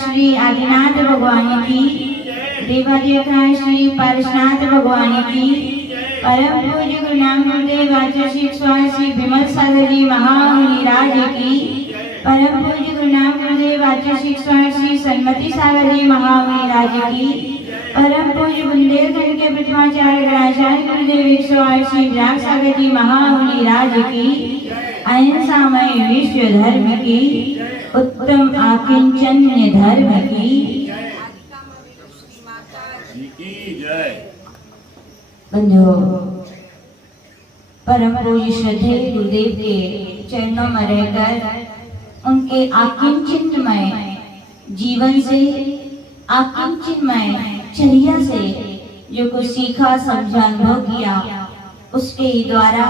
श्री आदिनाथ भगवान की, देवाधिनाथ श्री पारसनाथ भगवान की, परम पूज्य गुरु नानक गुरुदेव आचार्य स्वामी श्री विमल सागर जी महामुनि राज की, परम पूज्य गुरु नानक गुरुदेव आचार्य स्वामी श्री सन्मति सागर जी महामुनि राज की, परम पूज्य बुंदेलखंड के प्रतिमाचार्य गणाचार्य गुरुदेव स्वामी श्री विराग सागर जी महामुनि राज की, अहिंसामय विश्व धर्म की, उत्तम आकिंचन्य धर्म की जय। बंधुओं, परम पूज्य श्रद्धेय गुरुदेव के चरणों में रहकर उनके आकिंचनमय जीवन से, आकिंचनमय चर्या से जो कुछ सीखा समझा अनुभव किया, उसके द्वारा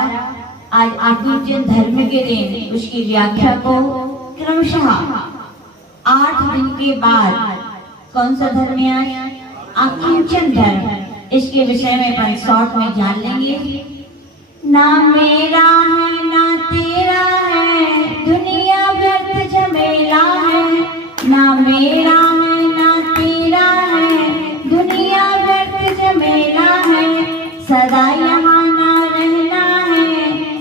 आज आकिंचन धर्म के दिन उसकी व्याख्या को क्रमशः 8 दिन के बाद कौन सा धर्म है? आकिंचन धर्म। इसके विषय में अपन शॉर्ट में जान लेंगे। ना मेरा है ना तेरा है, दुनिया व्यर्थ झमेला है। ना मेरा है ना तेरा है, दुनिया व्यर्थ झमेला है। सदा यहाँ ना रहना है,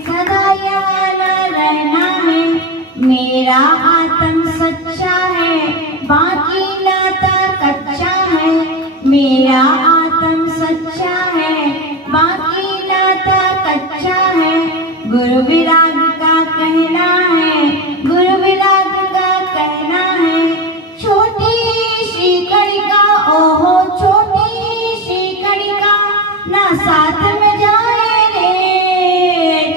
सदा यहाँ ना रहना है। मेरा आत्म सच्चा है, बाकी नाता कच्चा है। मेरा आत्म सच्चा है, बाकी नाता कच्चा है। गुरु विराग का कहना है, गुरु विराग का कहना है। छोटी सी कणिका, ओहो छोटी सी कणिका, ना साथ में जाए रे।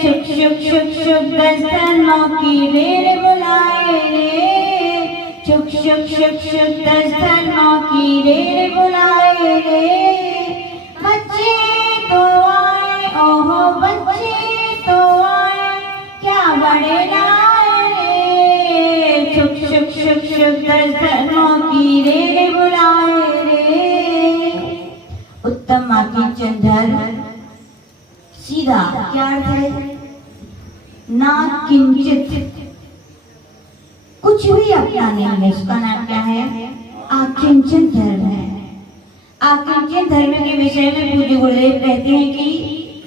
छुक छुक छुक छुक दस्तनों की रेल बुलाए रे। छुक छुक छुक छुक दस्तनों की रेल बुलाए रे। बच्चे तो आए, ओहो बच्चे तो आए, क्या बड़े लाए रे। छुक छुक छुक छुक दस्तनों की रेल बुलाए रे। उत्तम आकिंचन धर्म सीधा क्या अर्थ है? ना किंचित कुछ भी अपना नहीं है, उसका नाम क्या है? आकिंचन धर्म है। आकिंचन धर्म के विषय में पूज्य गुरुदेव कहते हैं कि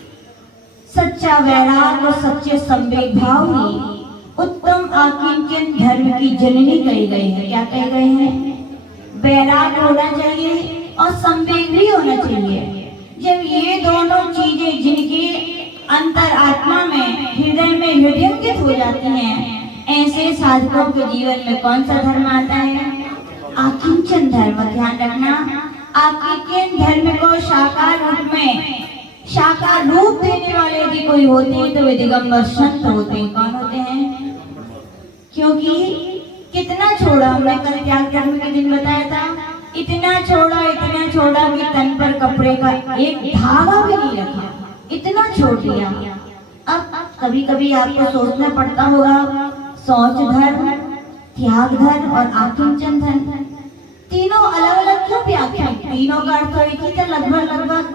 सच्चा वैराग और सच्चे संवेग भाव ही उत्तम आकिंचन धर्म की जननी कही गई है। क्या कहे गए हैं? वैराग होना चाहिए और संवेग भी होना चाहिए। जब ये दोनों चीजें जिनकी अंतर आत्मा में, हृदय में हृदयंगित हो जाती हैं, ऐसे साधकों के जीवन में कौन सा धर्म आता है? आकिंचन धर्म। ध्यान रखना, आकिंचन धर्म को साकार रूप में, साकार रूप देने वाले यदि कोई होते हैं तो वे दिगंबर संत होते हैं। कौन होते हैं? क्योंकि कितना छोड़ा, हमने कल त्याग धर्म के दिन बताया था, इतना छोड़ा कि तन पर कपड़े का एक धागा भी नहीं रखा, इतना छोड़ दिया। अब कभी कभी आपको सोचना पड़ता होगा, शौच धर्म, त्याग धर्म और आकिंचन धर्म, तीनों अलग अलग क्यों व्याख्या? तीनों का अर्थ एक ही था लगभग।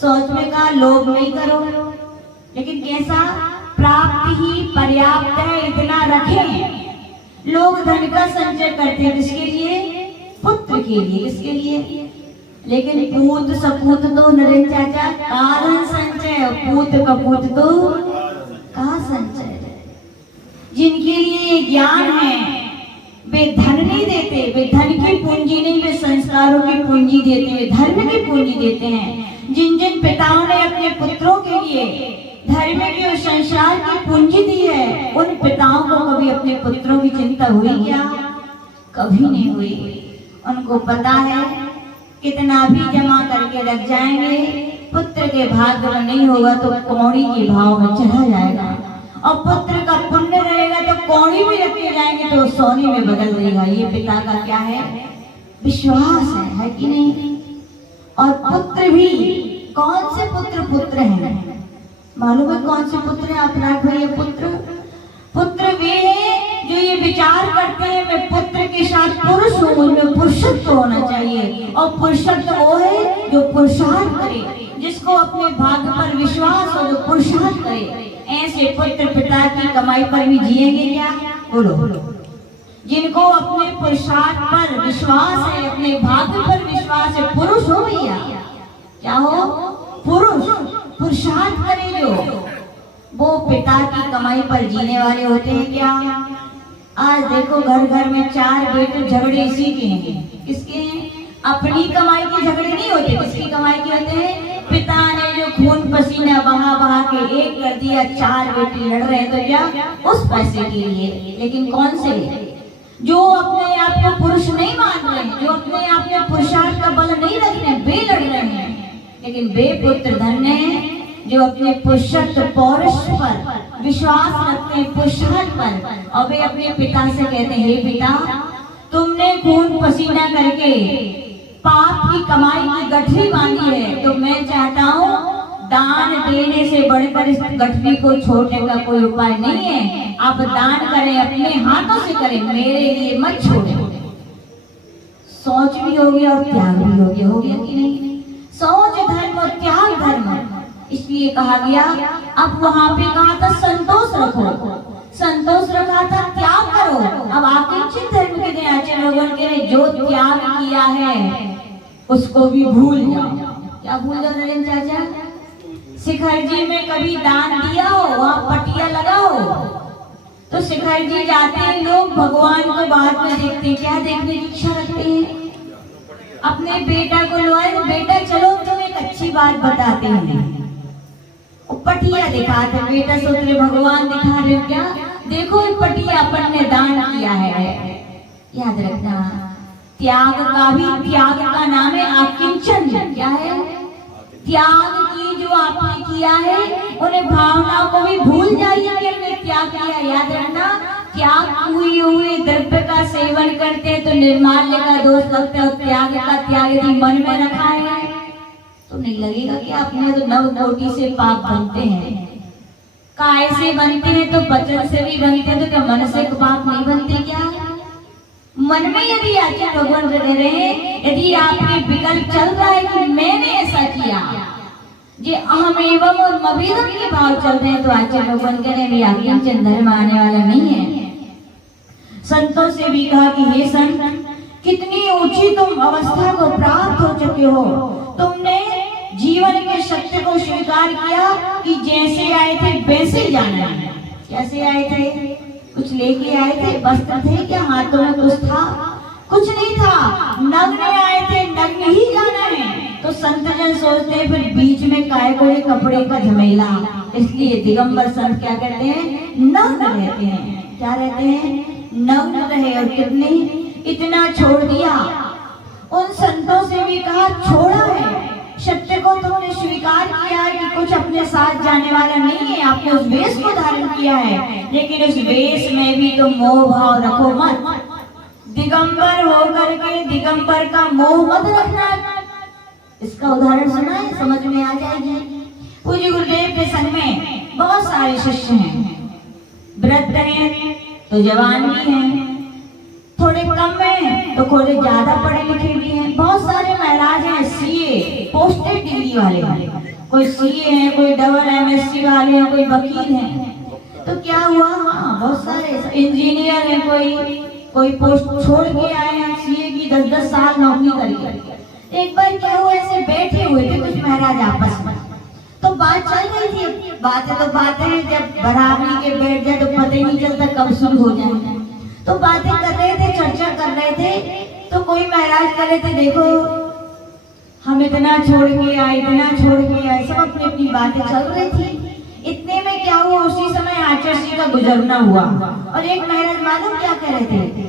शौच में कहा लोभ नहीं करो, लेकिन कैसा? प्राप्त ही पर्याप्त है, इतना रखें। लोग धन का संचय करते हैं, किसके लिए? पुत्र के लिए। किसके लिए? लेकिन पूत सपूत तो नरेंद्र चाचा कारण संचय, पूत कपूत तो का संचय। जिनके लिए ज्ञान है वे धन नहीं देते, वे धन की पूंजी नहीं, वे संस्कारों की पूंजी देते हैं, वे धर्म की पूंजी देते हैं। जिन जिन पिताओं ने अपने पुत्रों के लिए धर्म की और संसार की पूंजी दी है, उन पिताओं को कभी अपने पुत्रों की चिंता हुई क्या? कभी नहीं हुई। उनको पता है कितना भी जमा करके रख जाएंगे, पुत्र के भाग्य में नहीं होगा तो कौड़ी के भाव में चला जाएगा, और पुत्र का पुण्य रहेगा तो कौड़ी भी रखे जाएंगे तो सोने में बदल देगा। ये पिता का क्या है? विश्वास है कि नहीं? और पुत्र भी, कौन से पुत्र हैं? मालूम है कौन से पुत्र हैं? अपना भाई पुत्र वे हैं जो ये विचार करते हैं मैं पुत्र के साथ पुरुष हूँ, मुझमें पुरुषत्व होना चाहिए, और पुरुषत्व वो है जो पुरुषार्थ करे, जिसको अपने भाग्य पर विश्वास हो, जो पुरुषार्थ करे। ऐसे पुत्र पिता की कमाई पर भी जिएंगे क्या? बोलो। जिनको अपने पुरुषार्थ पर विश्वास है, अपने भाग्य पर विश्वास है, पुरुष हो भैया, क्या हो? पुरुष, पुरुषार्थ करे जो, वो पिता की कमाई पर जीने वाले होते हैं। क्या आज देखो घर घर में 4 बेटे, झगड़े इसी के हैं। किसके हैं? अपनी कमाई के झगड़े नहीं होते, किसकी कमाई के होते हैं? पिता ने जो खून पसीना बहा के एक कर दिया, 4 बेटे लड़ रहे हैं, तो क्या? उस पैसे के लिए। लेकिन कौन से? जो अपने आप को पुरुष नहीं मान रहे, जो अपने आप में पुरुषार्थ का बल नहीं रख रहे, वे लड़ रहे हैं। लेकिन वे पुत्र धन्य हैं जो अपने पुरुषत्व पौरुष पर विश्वास रखते हैं, पुरुषार्थ पर, और वे अपने पिता से कहते हैं, हे पिता, तुमने खून पसीना करके पाप की कमाई की गठरी बांधी है, तो मैं चाहता हूँ दान देने से बढ़कर इस गठरी को छोड़ने का कोई उपाय नहीं है। आप दान करें, अपने हाथों से करें, मेरे लिए मत छोड़ें। सोच भी हो गया और त्याग भी हो गया कि नहीं? सोच धर्म और त्याग धर्म, इसलिए कहा गया। अब वहां पे कहा था संतोष रखो, संतोष रखा था त्याग करो। अब आकिंचन धर्म के दिन आचार्य लोगों के जो त्याग किया है उसको भी भूल जाओ। क्या भूल जाओ नरेंद्र चाचा? शिखर जी में कभी दान दिया हो, वहाँ पटिया लगाओ, तो शिखर जी जाते हैं, लोग भगवान को बाद में देखते हैं। क्या देखने की इच्छा रखते हैं? अपने बेटा को लुआए, बेटा चलो तुम एक अच्छी बात बताते हैं, पटिया दिखाते, बेटा सोच रहे भगवान दिखा रहे हो क्या? देखो पटिया अपन ने दान किया है। याद रखना, त्याग का भी, त्याग का नाम है आकिंचन। क्या है? त्याग की जो आपने किया है, उन्हें भावनाओं को भी भूल जाइए कि हमने त्याग किया। याद रखना, त्याग हुए द्रव्य का सेवन करते हैं तो निर्माल्य का दोष लगता है, और त्याग का त्याग यदि मन में रखा है तो नहीं लगेगा कि आपने तो 9 कोटि से पाप बनते हैं। काय से बनते हैं तो वचन से भी बनते हैं, तो क्या मन से पाप नहीं बनते? क्या मन में यदि आचार्य भगवान रह रहे हैं, यदि आपके विकल्प चल रहा है कि मैंने ऐसा किया, ये अहम एवं और मवेदम के भाव चल रहे हैं, तो आचार्य भगवान कह रहे हैं आकिंचन धर्म आने वाला नहीं है। संतों से भी कहा कि हे संत, कितनी ऊंची तुम अवस्था को प्राप्त हो चुके हो, तुमने जीवन के सत्य को स्वीकार किया कि जैसे आए थे वैसे ही जाना है। कैसे आए थे? कुछ लेके आए थे? वस्त्र थे क्या? हाथों में कुछ था? कुछ नहीं था। नग्न आए थे, नग्न ही जाना है। तो संत जन सोचते हैं फिर बीच में काय कोई कपड़े का झमेला, इसलिए दिगंबर संत क्या कहते हैं? नग्न रहते हैं। क्या रहते हैं? नग्न रहे। और कितने इतना छोड़ दिया। उन संतों से भी कहा छोड़ा है, सत्य को तुमने स्वीकार किया है कि कुछ अपने साथ जाने वाला नहीं है, आपने उस वेश को धारण किया है, लेकिन उस वेश में भी तुम मोह भाव रखो मत। दिगंबर होकर के दिगंबर का मोह मत रखना। इसका उदाहरण सुना है, समझ में आ जाएगी। पूज्य गुरुदेव के संग में बहुत सारे शिष्य हैं, वृद्ध हैं तो जवान भी हैं, थोड़े कम हैं तो थोड़े ज्यादा पढ़े लिखे भी हैं। बहुत सारे महाराज हैं सीए, पोस्टेड डिग्री वाले, कोई सीए हैं, कोई डबल एमएससी वाले हैं, कोई वकील हैं। तो क्या हुआ, हाँ बहुत सारे इंजीनियर हैं, कोई पोस्ट छोड़ के आए हैं सीए की 10-10 साल नौकरी करके। एक बार क्या हुआ, ऐसे बैठे हुए थे कुछ महाराज आपस में, तो बात चल रही थी। बातें तो बातें हैं, जब बराबरी के बैठ जाए तो पता ही नहीं चलता कब शुरू हो जाए। तो बातें कर रहे थे, चर्चा कर रहे थे, तो कोई महाराज कर रहे थे, देखो हम इतना छोड़ के आए, इतना छोड़ के आए, सब अपनी अपनी बातें चल रही थी। इतने में क्या हुआ, उसी समय आचार्य जी का गुजरना हुआ और एक महाराज मालूम क्या कह रहे थे,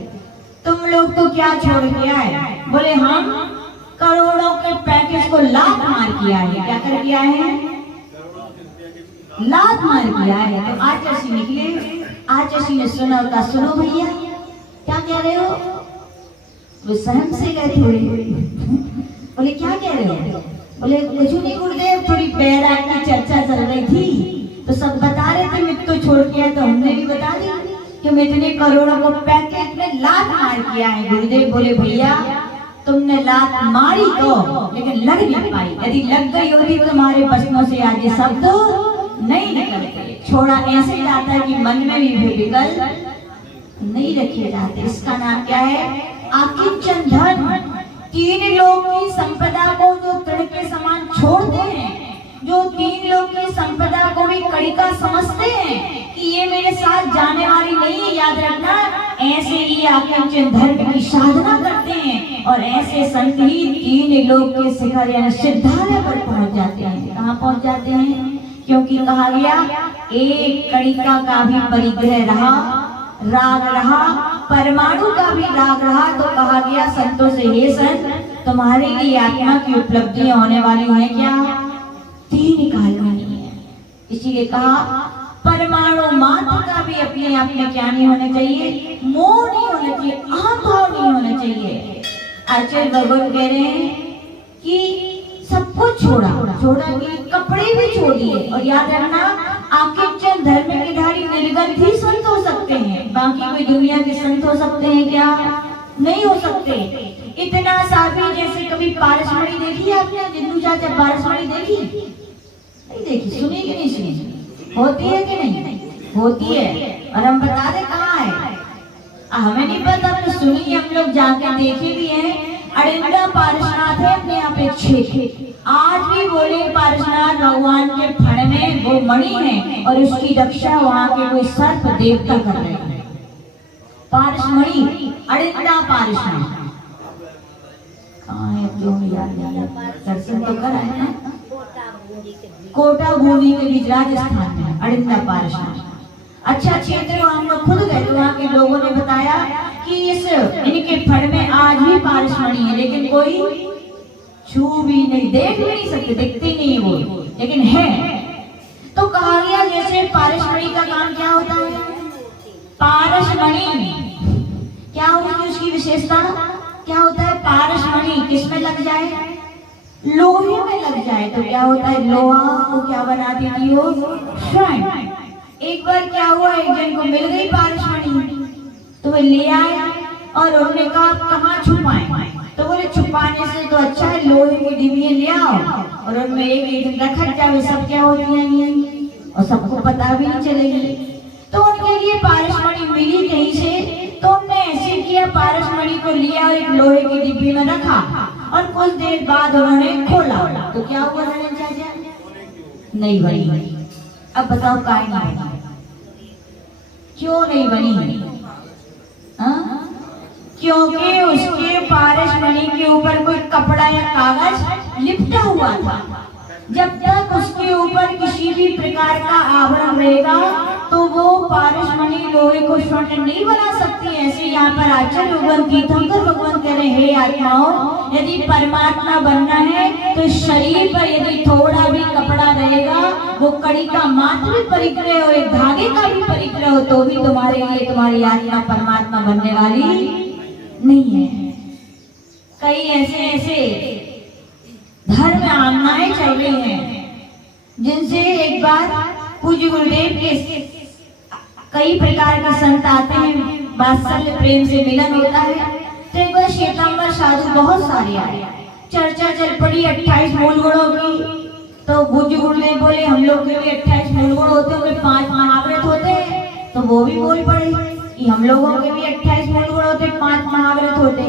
तुम लोग तो क्या छोड़ के आए? बोले हम करोड़ों के पैकेज को लात मार के आए। क्या कर के आए हैं? लात मार के आए। तो आचार्य जी निकले, आचार्य जी ने सुना, उनका सुनो भैया क्या कह रहे हो? वो सहम से गए थे। बोले क्या कह रहे हो? बोले कुछ नहीं गुरुदेव, थोड़ी पैरा की चर्चा चल रही थी तो सब बता रहे थे मैं तो छोड़ के आया, तो हमने भी बता दिया कि मैं इतने करोड़ों को पैकेट में लात मार के आए। गुरुदेव बोले भैया तुमने लात मारी तो, लेकिन लग नहीं पाई। यदि लग गई होती तो तुम्हारे बचनों से आज ये शब्द नहीं निकलते। छोड़ा ऐसे जाता है कि मन में भी विकल्प नहीं रखे जाते। इसका नाम क्या है? आकिंचन धर्म। तीन लोग की संपदा को जो तृण के समान छोड़ते हैं, जो तीन लोग की संपदा को भी कड़िका समझते हैं कि ये मेरे साथ जाने वाली नहीं है, याद रखना, ऐसे ही आकिंचन धर्म की साधना करते हैं और ऐसे संत ही तीन लोग के शिखर यानी सिद्धालय पर पहुंच जाते हैं। कहाँ पहुंच जाते हैं? क्योंकि कहा गया एक कणिका का भी परिग्रह रहा, राग रहा, परमाणु का भी राग रहा, तो कहा गया संतों से, हे संत तुम्हारे लिए आत्मा की उपलब्धियां होने वाली हैं क्या? तीन कालवानी है। इसीलिए कहा परमाणु मात्र का भी अपने आप में क्या नहीं होना चाहिए? मोह नहीं होना चाहिए, अहंभाव नहीं होना चाहिए। आचार्य भगवान कह रहे हैं कि सब कुछ छोड़ा कि कपड़े भी छोड़ दिए। और याद रखना आकिंचन धर्म के धारी निर्गंथ ही संत हो सकते हैं, बाकी कोई दुनिया के संत हो सकते हैं क्या? नहीं हो सकते। इतना सा भी, जैसे कभी पारसमणि देखी आपने? जिंदू चाचा पारसमणि देखी? नहीं देखी। सुनी कि नहीं सुनी? होती है कि नहीं होती है? और हम बता दें कहाँ है, हमें नहीं पता, तो सुनी, हम लोग जाके देखे भी हैं। अड़िंदा पारसनाथ है अपने यहाँ पे क्षेत्र, आज भी बोले पारसनाथ भगवान के फण में वो मणि है और उसकी रक्षा वहाँ के कोई सर्प देवता कर रहे हैं। पारसमणि अड़िंदा पारसनाथ कहाँ है? जो दर्शन तो करा है ना, कोटा बूंदी के बीच राजस्थान में अड़िंदा पारसनाथ। अच्छा क्षेत्र हम लोग खुद गए तो वहाँ के लोगों ने बताया कि इनके फड़ में आज भी पारसमणि है, लेकिन कोई छू भी नहीं, देख भी नहीं सकते, दिखते नहीं वो, लेकिन है। तो कहा गया जैसे पारसमणि का काम क्या होता है? पारसमणि क्या होती, उसकी विशेषता क्या होता है? पारसमणि किसमें लग जाए? लोहे में लग जाए तो क्या होता है? लोहा को क्या बनाती थी वो? स्वर्ण। एक बार क्या हुआ, एक जन को मिल गई पारसमणि तो वो ले आए और उन्होंने कहा कहाँ छुपाएं? तो बोले छुपाने से तो अच्छा है लोहे की डिबिया ले आओ और उनमें एक रखा जाए, सब क्या होती है और सबको पता भी नहीं चलेगी। तो उनके लिए पारसमणि मिली कहीं से, तो उन्होंने किया, पारस मणि को लिया और एक लोहे की डिब्बी में रखा और कुछ देर बाद उन्होंने खोला तो क्या हुआ नरेंद्र चाचा? नहीं बनी। अब बताओ काहे नहीं बनी? क्यों नहीं बनी? क्योंकि उसके पारस मणि के ऊपर कोई कपड़ा या कागज लिपटा हुआ था। जब तक उसके ऊपर किसी भी प्रकार का आवरण रहेगा तो वो पारस मणि लोहे को स्वर्ण नहीं बना सकती। ऐसे यहाँ पर आचार्य भगवान तीर्थंकर भगवान कह रहे हैं, आत्माओं, यदि परमात्मा बनना है तो शरीर पर यदि थोड़ा भी कपड़ा रहेगा, वो कड़ी का मात्र भी परिग्रह हो, एक धागे का भी परिग्रह हो, तो भी तुम्हारे लिए तुम्हारी आत्मा परमात्मा बनने वाली नहीं है। कई ऐसे धर्म आज्ञाएं चल रही हैं जिनसे एक बार पूज्य गुरुदेव के कई प्रकार के संत आते हैं, वात्सल्य प्रेम से मिलन होता है। तो एक बार श्वेतांबर साधु बहुत सारे आए, चर्चा चल पड़ी 28 मूल गुणों की। तो पूज्य गुरुदेव बोले हम लोग के भी 28 मूल गुण होते हैं, 5 महाव्रत होते हैं। तो वो भी बोल पड़े कि हम लोगों के भी 28 मूल गुण होते, 5 महाव्रत होते।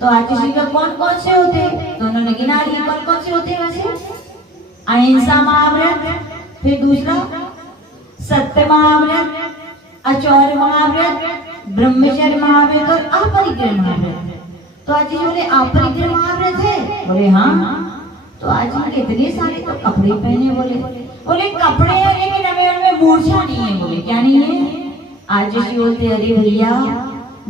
तो आचार्य का कौन कौन से होते? तो उन्होंने गिना लिए कौन कौन से होते हैं वैसे। अहिंसा महाव्रत, फिर दूसरा सत्य महाव्रत, आचौर्य महाव्रत, ब्रह्मचर्य महाव्रत और अपरिग्रह महाव्रत। तो आचार्य बोले अपरिग्रह महाव्रत है? बोले हाँ। तो आज हम कितने सारे तो कपड़े पहने? बोले कपड़े हैं लेकिन हमें उनमें मूर्छा नहीं है। बोले क्या नहीं है? आचार्य बोलते अरे भैया,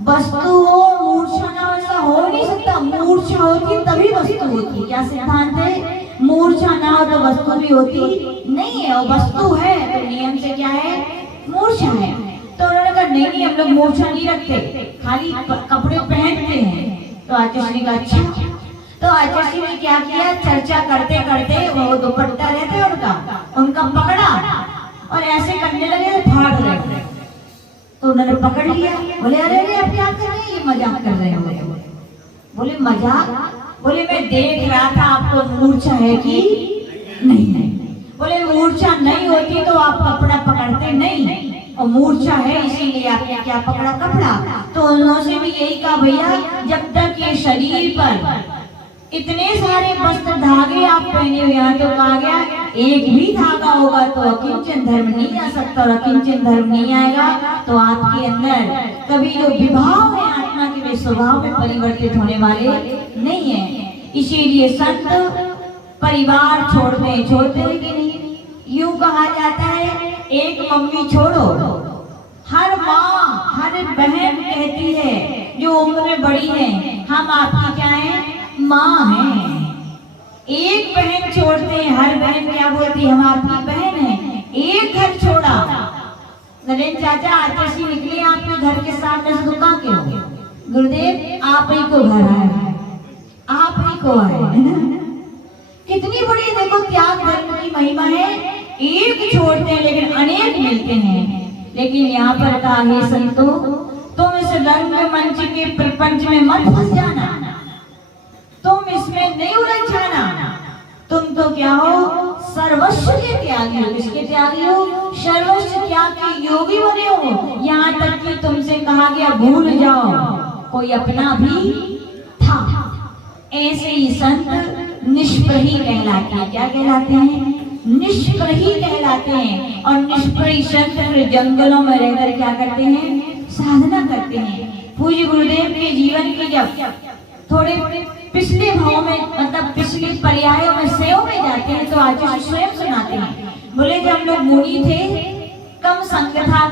वस्तु हो मूर्छा ना, ऐसा हो नहीं सकता। मूर्छा होती तभी वस्तु होती। क्या सिद्धांत है? मूर्छा ना हो तो वस्तु भी होती नहीं है, और वस्तु है तो नियम से क्या है? मूर्छा है। तो उन्होंने कहा नहीं हम लोग मूर्छा नहीं रखते, खाली कपड़े पहनते हैं। तो आचार्य ने कहा अच्छा। तो आचार्य ने क्या किया, चर्चा करते करते वो दुपट्टा रहते उनका पकड़ा और ऐसे करने लगे, फाड़ रहे। तो उन्होंने पकड़ लिया। बोले अरे अरे आप क्या कर रहे हैं? ये मजाक कर रहे हैं। बोले मजाक? बोले मैं देख रहा था आपको मूर्छा है कि नहीं। बोले मूर्छा नहीं होती तो आप कपड़ा पकड़ते नहीं, और मूर्छा है इसीलिए आपने क्या पकड़ा? कपड़ा। तो उन्होंने भी यही कहा भैया, जब तक ये शरीर पर इतने सारे वस्त्र धागे आप पहने हुए हैं, तो कहा गया एक भी धागा होगा तो अकिंचन धर्म नहीं आ सकता, और अकिंचन धर्म नहीं आएगा तो आपके अंदर कभी जो विभाव है आत्मा के वे स्वभाव में परिवर्तित होने वाले नहीं है। इसीलिए संत परिवार छोड़ते हैं कि नहीं? यूं कहा जाता है एक मम्मी छोड़ो, हर माँ हर बहन कहती है जो उम्र में बड़ी है, हम आपकी क्या है? माँ है। एक बहन छोड़ते हैं, हर बहन क्या बोलती है? हम आपकी बहन है। एक घर छोड़ा, नरेंद्र चाचा आचार्य निकले आपके घर के सामने से, दुकान के हो गुरुदेव आप ही को घर आए, आप ही को आए। कितनी बड़ी देखो त्याग धर्म की महिमा है। एक छोड़ते हैं लेकिन अनेक मिलते हैं। लेकिन यहाँ पर कहा है संतो, तुम इस रंग मंच के प्रपंच में मत फंस जाना, तुम इसमें नहीं उलझ जाना। तुम तो क्या हो? सर्वस्व के त्यागी हो। किसके त्यागी हो? सर्वस्व त्याग के योगी बने हो। यहाँ तक कि तुमसे कहा गया भूल जाओ कोई अपना भी था। ऐसे ही संत निष्प्रही कहलाते हैं। क्या कहलाते हैं? निष्प्रही कहलाते हैं। और निष्प्रही संत जंगलों में रहकर क्या करते हैं? साधना करते हैं। पूज्य गुरुदेव के जीवन की जब थोड़े पिछले भाव में, मतलब पिछले पर्यायों में सेव में जाते हैं तो आचार्य स्वयं सुनाते हैं। बोले जब हम लोग मुनि थे, कम संग था,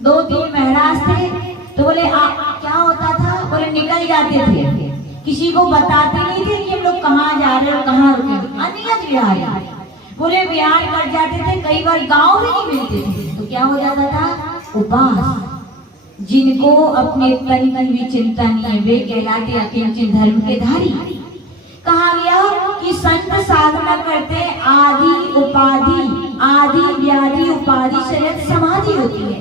2-3 महाराज थे, तो बोले क्या होता था? बोले निकल जाते थे, किसी को बताते नहीं थे कि हम लोग कहाँ जा रहे हो, कहाँ रुके, अनियत विहार। बोले विहार कर जाते थे, कई बार गाँव में नहीं मिलते थे, तो क्या हो जाता था? उपास। जिनको अपने तन की भी चिंता नहीं है वे कहलाते अकिंचन धर्म के धारी। कहा गया कि संत साधना करते आदि उपाधि, आदि व्याधि उपाधि से समाधि होती है।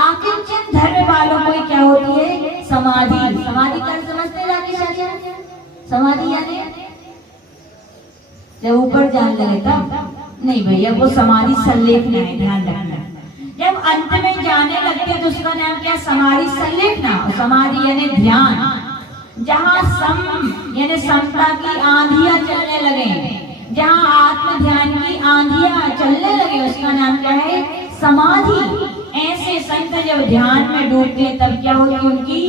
अकिंचन धर्म वालों को क्या होती है? समाधि। समाधि कर समझते राकेश आचार्य? समाधि यानी जब ऊपर जान लगे तब नहीं भैया, वो समाधि संलेखना है, ध्यान रखना। जब अंत में जाने लगते तो उसका नाम क्या, समाधि संलेखना। समाधि यानी ध्यान। जहाँ सम यानी समता की आंधियां चलने लगे, जहाँ आत्म ध्यान की आंधियां चलने लगे, उसका नाम क्या है, समाधि। ऐसे संत जब ध्यान में डूबते हैं तब क्या होती है उनकी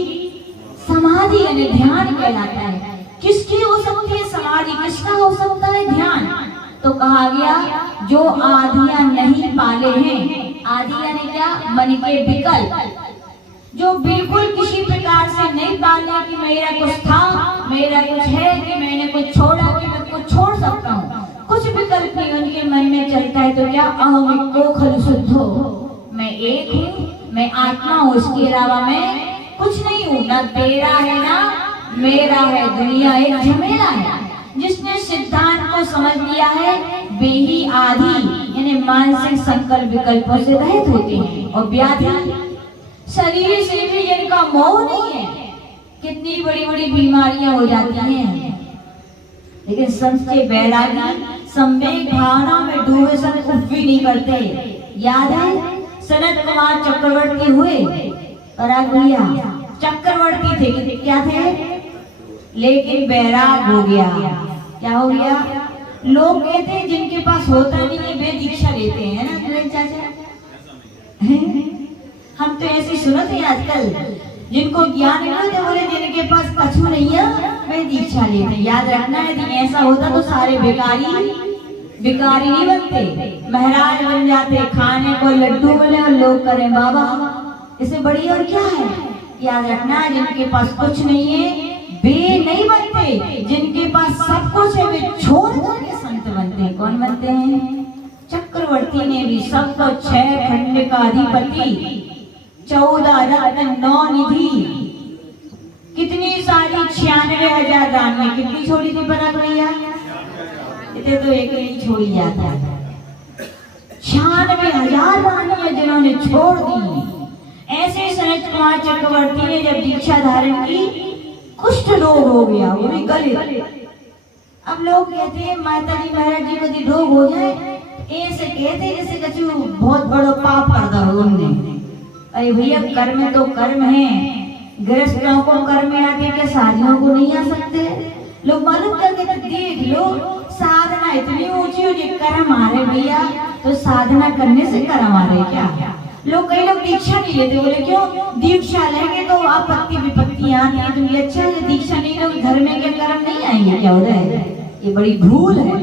समाधि यानी ध्यान कहलाता है। किसकी हो सकती है समाधि, किसका हो सकता है ध्यान? तो कहा गया जो आधियां नहीं पाले हैं। आदि यानी क्या, मन के विकल्प, जो बिल्कुल किसी प्रकार से नहीं पाले कि मेरा कुछ था, मेरा कुछ है, कि मैंने कुछ छोड़ा, कि मैं कुछ छोड़ सकता हूँ, कुछ विकल्प नहीं उनके मन में चलता है। तो क्या, अहम को खलु शुद्धो, मैं एक हूँ, मैं आत्मा हूँ, इसके अलावा मैं कुछ नहीं हूँ, ना तेरा है ना मेरा है, दुनिया एक झमेला है। जिसने सिद्धांत को समझ लिया है वे ही आदि यानी मानसिक संकल्प विकल्पों से रहित होते हैं। और व्याधि शरीर से भी जिनका मोह नहीं है, कितनी बड़ी बड़ी बीमारियां हो जाती हैं, लेकिन संशय वैरागी संवेग भावना में डूबे समय कुछ भी नहीं करते। याद है सनत कुमार चक्रवर्ती हुए, परागुलिया चक्रवर्ती थे, क्या थे, लेकिन बैराग हो गया। क्या हो गया? लोग कहते हैं जिनके पास होता नहीं है वे दीक्षा लेते हैं, ना तुरंत चाचा? हम तो ऐसे सुनते हैं आजकल, जिनको ज्ञान नहीं होते बोले जिनके पास कछु नहीं है वे दीक्षा लेते हैं। याद रखना है, यदि ऐसा होता तो सारे भिखारी नहीं बनते, महाराज बन जाते, खाने को लड्डू मिले और लोग करें बाबा, इससे बड़ी और क्या है। याद रखना, जिनके पास कुछ नहीं है वे नहीं बनते, जिनके पास सब कुछ है वे छोड़ करके संत बनते हैं। कौन बनते हैं? चक्रवर्ती ने भी सबको 6 खंड का अधिपति, 14 रत्न 9 निधि, कितनी सारी 96,000 रानियां, कितनी छोड़ी थी पता भैया? इतने तो एक नहीं छोड़ी जाता है, 96,000 रानियां जिन्होंने छोड़ दी। ऐसे सनत कुमार चक्रवर्ती ने जब दीक्षा धारण की, कुष्ठ रोग हो गया, वो भी गले। अब लोग कहते हैं माता जी महाराज जी को यदि रोग हो जाए, ऐसे कहते हैं जैसे कछु बहुत बड़ा पाप कर दो उन्होंने। अरे भैया कर्म तो कर्म है, गृहस्थों को कर्म में आते क्या साधनों को नहीं आ सकते? लोग मालूम करके तो देख लो, साधना इतनी ऊंची ऊंची कर्म आ रहे भैया, तो साधना करने से कर्म आ रहे क्या? लोग कई लोग दीक्षा नहीं लेते, बोले क्यों? दीक्षा लेंगे तो आपत्ति विपत्ति आती है, तो ये अच्छा है दीक्षा नहीं लोग घर में क्या कर्म नहीं आएंगे क्या? उदय ये बड़ी भूल है।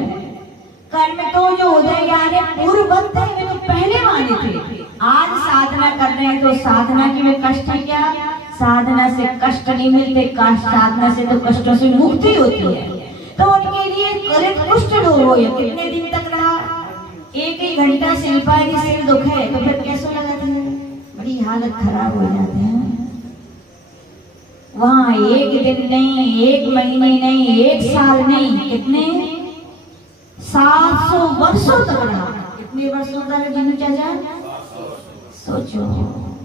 कर्म तो जो उदय आ रहे पूर्ववत है, वे तो पहले वाले थे। आज साधना कर रहे हैं तो साधना की में कष्ट है क्या? साधना से कष्ट नहीं मिलते, साधना से तो कष्टों से मुक्ति होती है। तो उनके लिए गलत कुष्ठ रोग हो, कितने दिन तक रहा? एक ही घंटा शिल्पा जी सिर दुख है तो फिर कैसे लगाते हैं? बड़ी हालत खराब हो जाते हैं। वहाँ एक दिन नहीं, एक महीने नहीं, एक साल नहीं, कितने 700 वर्षों तक रहा। कितने वर्षों तक जिन्हों चाचा? सोचो,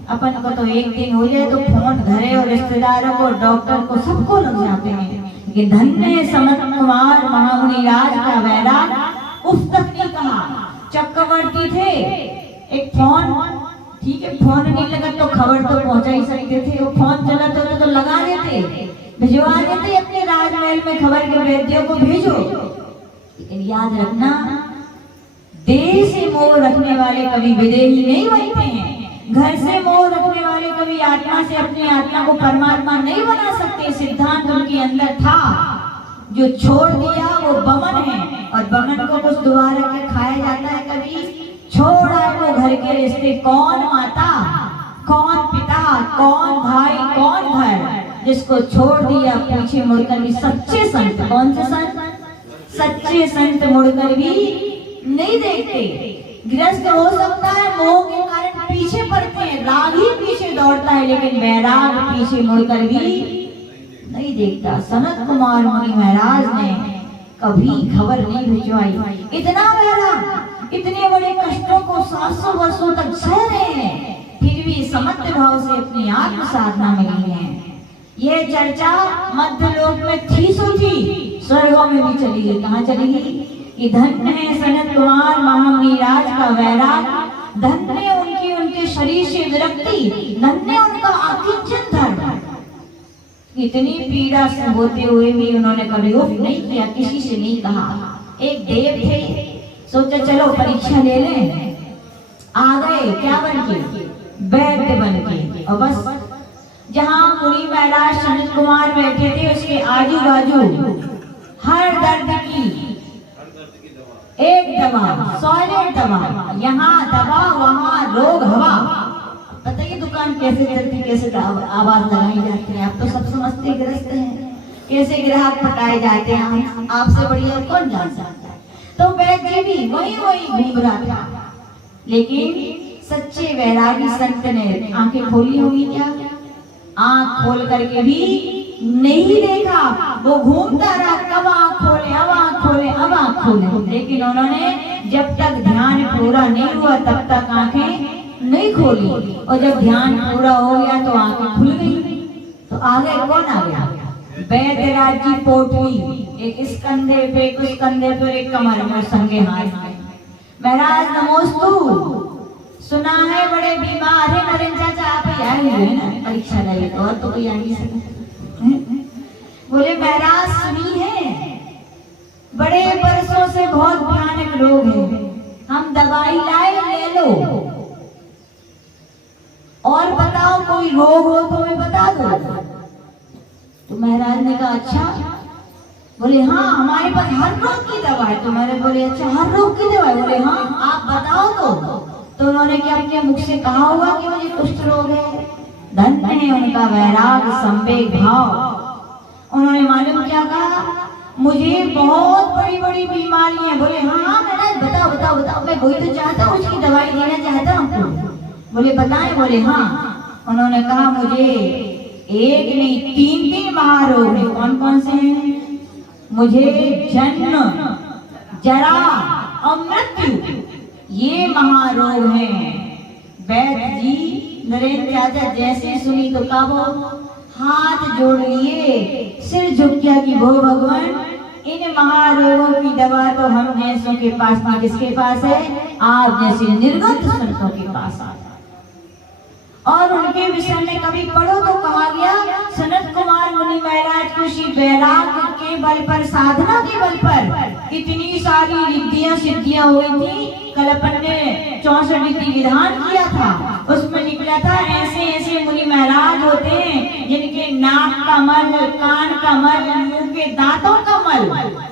अपन को तो एक दिन हो जाए तो फोन घरे और रिश्तेदारों को, डॉक्टर को, सबको लग जाते हैं। ये धन्य सनत कुमार महामुनि राज का वैराग उफ तक नहीं कहा। चक्रवर्ती थे, एक फोन, ठीक है फोन नहीं लगा तो खबर तो पहुंचा ही सकते थे, वो फोन चला तो लगा देते, भिजवा देते अपने राजमहल में खबर के वैद्यों को भेजो। लेकिन याद रखना, देह से मोह रखने वाले कभी विदेही नहीं बनते हैं, घर से मोह रखने वाले कभी आत्मा से अपनी आत्मा को परमात्मा नहीं बना सकते। सिद्धांत उनके अंदर था, जो छोड़ दिया वो बमन है, और बमन को कुछ दोबारा के खाया जाता है कभी? छोड़ा वो घर के रिश्ते, कौन माता, कौन पिता, कौन भाई, कौन घर, जिसको छोड़ दिया पीछे मुड़कर भी सच्चे संत, कौन से संत? सच्चे संत मुड़कर भी नहीं देखते। गृहस्थ हो सकता है मोह के कारण पीछे पड़ते हैं, राग ही पीछे दौड़ता है, लेकिन वैराग पीछे मुड़कर भी नहीं देखता। सनत कुमार मुनि महाराज ने कभी खबर नहीं भिजवाई। इतना वैराग, इतने बड़े कष्टों को 700 वर्षों तक सह रहे हैं, फिर भी समत्व भाव से अपनी आत्म साधना में लगे हैं। यह चर्चा मध्य लोक में थी सो थी, स्वर्गों में भी चली गई। कहाँ चली गई? ये धन्य है सनत कुमार महामुनि राज का वैराग, धन्य उनके उनके शरीर से विरक्ति, धन्य उनका आकिंचन धर्म। इतनी पीड़ा से होते हुए भी उन्होंने कभी उफ नहीं किया, किसी से नहीं कहा। एक देव थे, सोचा चलो परीक्षा ले लें, आ गए क्या बन के, वैद्य बन के। और बस जहाँ मुनि महाराज सनत कुमार बैठे थे उसके आजू बाजू हर दर्द की एक दवा, सॉलिड दवा, यहाँ दवा वहाँ रोग हवा। पता है दुकान कैसे चलती, कैसे आवाज लगाई जाती है, आप तो सब समझते ग्रस्त हैं, कैसे ग्राहक पटाए जाते हैं, आपसे बढ़िया कौन जान सकता है। तो वैद्य भी वही घूम रहा था, लेकिन सच्चे वैरागी संत ने आंखें खोली होगी क्या, आंख खोल करके भी नहीं देखा, वो घूमता रहा, कब आंख खोले, अब आंख खोले, अब आंख खोले, लेकिन उन्होंने जब तक ध्यान पूरा नहीं हुआ तब तक आंखें नहीं खोली, और जब ध्यान पूरा हो गया तो आंखें खुल गई। तो आ गए, कौन आ गया, वैद्यराज जी पोटली, एक इस कंधे पे, एक उस कंधे पे, एक कमर में संगे हाथ में। महाराज नमोस्तु, सुना है बड़े बीमार है नरेंद्र चाचा, आप ही आए हुए हैं ना परीक्षा लाई, और तो कोई आ नहीं सकता। बोले महाराज सुनी है, बड़े बरसों से बहुत भयानक रोग है, हम दवाई लाए, ले लो, और बताओ कोई रोग हो तो मैं बता दो। तो महाराज ने कहा अच्छा। बोले हाँ हमारे पास हर रोग की दवा है। तो मैंने बोले अच्छा हर रोग की दवा है? बोले हाँ आप बताओ तो उन्होंने क्या अपने मुख से कहा होगा कि मुझे कुष्ठ रोग है। धन्य है उनका वैराग संवेग भाव। उन्होंने मालूम क्या कहा, मुझे बहुत बड़ी बड़ी बीमारी है। बोले हाँ महाराज बताओ बताओ बताओ, मैं वही तो चाहता हूँ, उसकी दवाई देना चाहता हूँ। बोले बताएं? बोले हाँ। उन्होंने कहा मुझे एक नहीं तीन महारोग है। कौन कौन से हैं? मुझे जन्म, जरा और मृत्यु, ये महारोग हैं। वैद्य जी नरेंद्र चाचा जैसे सुनी तो कब हाथ जोड़ लिए, सिर झुक गया कि वो भगवान इन महारोगों की दवा तो हम जैसों के पास नहीं, किसके पास है? आप जैसे निर्गुण संतों के पास आ। और उनके विषय में कभी पढ़ो तो कहा गया सनत कुमार मुनि महाराज को श्री वैराग के बल पर, साधना के बल पर इतनी सारी रिद्धियां सिद्धियां हुई थी। कल अपन ने 64 रिद्धि विधान किया था, उसमें निकला था ऐसे ऐसे मुनि महाराज होते हैं जिनके नाक का मल, कान का मल, मुंह के दांतों का मल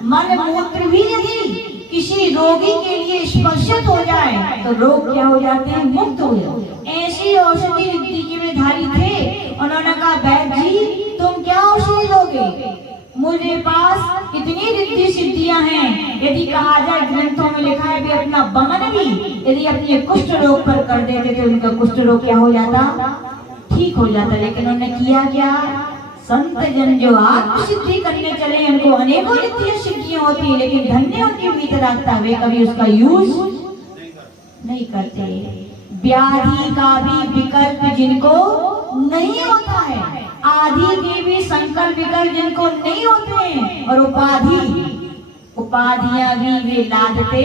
मूत्र भी यदि किसी रोगी के लिए स्पर्शित हो जाए तो रोग क्या हो जाते हैं? मुक्त हो जाते। ऐसी औषधि रिद्धि के वे धारी थे। उन्होंने कहा वैद्य जी तुम क्या औषधि दोगे? मुझे पास इतनी रिद्धि सिद्धियां हैं, यदि कहा जाए ग्रंथों में लिखा है भी अपना बमन भी यदि अपने कुष्ठ रोग पर कर देते तो उनका कुष्ठ रोग क्या हो जाता? ठीक हो जाता। लेकिन उन्होंने किया क्या? संत जन जो आत्म सिद्धि करने चले उनको अनेकों रिद्धियां सिद्धियां होती है, लेकिन धन्य उनके भीतर आता है, वे कभी उसका यूज नहीं करते। व्याधि का भी विकल्प जिनको नहीं होता है, आदि के भी संकल्प विकल्प जिनको नहीं होते हैं, और उपाधियां भी वे लादते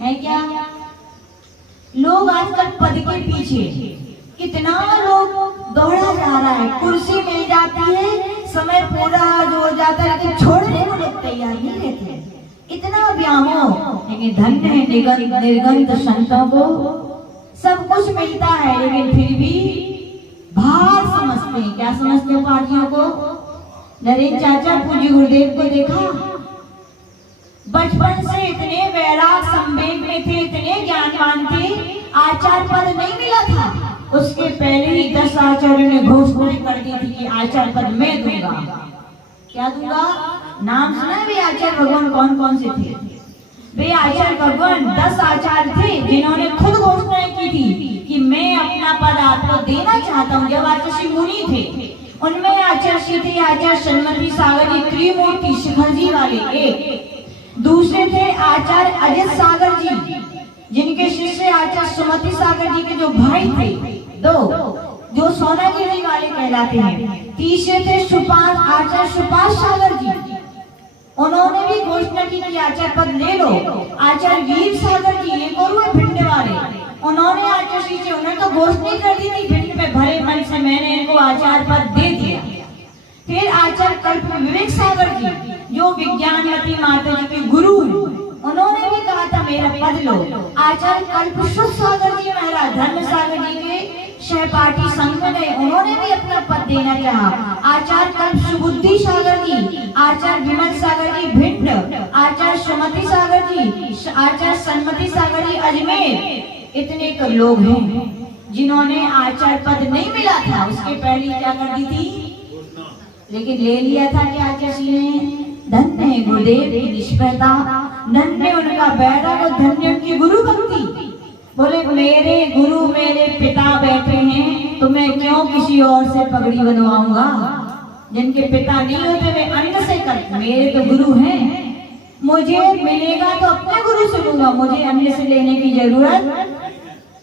हैं। क्या लोग आजकल पद के पीछे कितना लोग दौड़ा जा रहा है, कुर्सी मिल जाती है, समय पूरा जो हो जाता है, लेकिन छोड़ने को लोग तैयार नहीं रहते। इतना व्यामोह। लेकिन धन्य है निर्गंत संतों को सब कुछ मिलता है, लेकिन फिर भी भार समझते हैं। क्या समझते हैं पार्टियों को? नरेंद्र चाचा पूज्य गुरुदेव को देखा, बचपन से इतने वैराग संवेग में थे, इतने ज्ञानवान थे, आचार्य पद नहीं मिला था। उसके पहले ही 10 आचार्यों ने घोषणा कर दी थी कि आचार्य पद मैं दूंगा। क्या दूंगा? नाम सुना है वे आचार्य भगवान कौन कौन से थे? वे आचार्य भगवान 10 आचार्य थे जिन्होंने खुद घोषणा की थी कि मैं अपना पद आपको देना चाहता हूँ। जब आचार्य मुनि थे उनमें आचार्य थे आचार्य सन्मति सागर जी, त्रिमूर्ति शिखर जी वाले एक। दूसरे थे आचार्य अजित सागर जी, जिनके शिष्य आचार्य सुमति सागर जी के जो भाई थे, दो जो सोनागिरी वाले कहलाते हैं। तीसरे थे आचार्य सुपास सागर जी, उन्होंने भी घोषणा की कि आचार्य पद ले लो। आचार्य वीर सागर जी, एक और हुए भिंड वाले, उन्होंने आचार्य से उन्होंने तो घोषणा कर दी थी, भिंड में भरे मन से मैंने इनको आचार्य पद दे दिया। फिर आचार्य कल्प विवेक सागर जी जो विज्ञानवती माता जी के गुरु, उन्होंने भी कहा था मेरा पद लो। आचार्य कल्प शुभ सागर जी महाराज धर्म सागर जी के सहपाठी संघ में गए, उन्होंने भी अपना पद देना चाहा। आचार्य कल्प सुबुद्धि सागर जी, आचार्य विमल सागर जी भिंड, आचार्य सुमति सागर जी, आचार्य सन्मति सागर जी अजमेर, इतने तो लोग हैं जिन्होंने आचार्य पद नहीं मिला था, उसके पहले क्या कर दी थी, लेकिन ले लिया था कि आचार्य ने। धन्य है गुरुदेव की निष्ठता, धन्य उनका बैठक और धन्य उनकी गुरु भक्ति। बोले मेरे गुरु मेरे पिता बैठे हैं तो मैं क्यों किसी और से पगड़ी बनवाऊंगा, जिनके पिता नहीं होते वे अन्य से करते, मेरे तो गुरु हैं, मुझे मिलेगा तो अपने गुरु से लूंगा, मुझे अन्य से लेने की जरूरत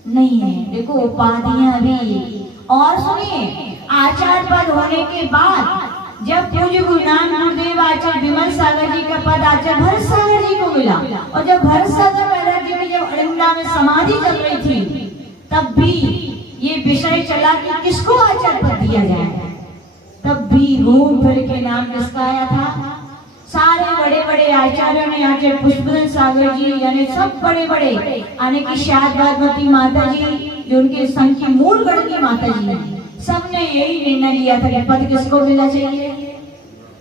नहीं है। देखो उपाधियां भी। और सुनिए आचार्य पद होने के बाद जब पूज्य गुरु नानक गुरुदेव आचार्य विमल सागर जी का पद आचार्य भरत सागर जी को मिला, और जब भरत सागर महाराज जी की जब अड़ंगा में समाधि चल रही थी, तब भी ये विषय चला कि किसको आचार्य पद दिया जाए। तब भी घूम फिर के नाम किसका आया था, सारे बड़े बड़े आचार्यों ने, आचार्य पुष्पदन सागर जी यानी सब बड़े बड़े यानी कि शारदामती माता जी जो उनके संघ की मूल गढ़ की माता जी, सबने यही निर्णय लिया था कि पद किसको मिलना चाहिए,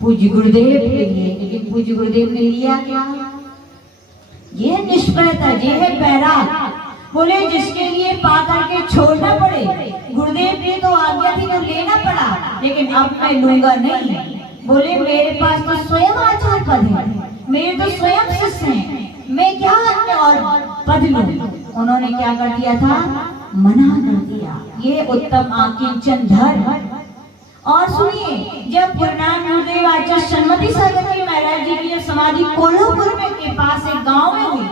पूज्य गुरुदेव के लिए। लेकिन पूज्य गुरुदेव ने लिया क्या, ये निष्फलता, ये है बैराग। बोले जिसके लिए पाकर के छोड़ना पड़े, गुरुदेव की तो आज्ञा थी तो लेना पड़ा, लेकिन अब मैं लूंगा नहीं। बोले मेरे पास तो स्वयं आचार्य पद है, मेरे तो स्वयं शिष्य हैं, मैं क्या अन्य और पद लूं। उन्होंने क्या कर दिया था, मना कर दिया। ये उत्तम आकिंचन धर्म। और सुनिए जब गुरुनानक गुरुदेव आचार्य सन्मति सागर जी महाराज जी की समाधि कोल्हापुर में के पास एक गांव में हुई,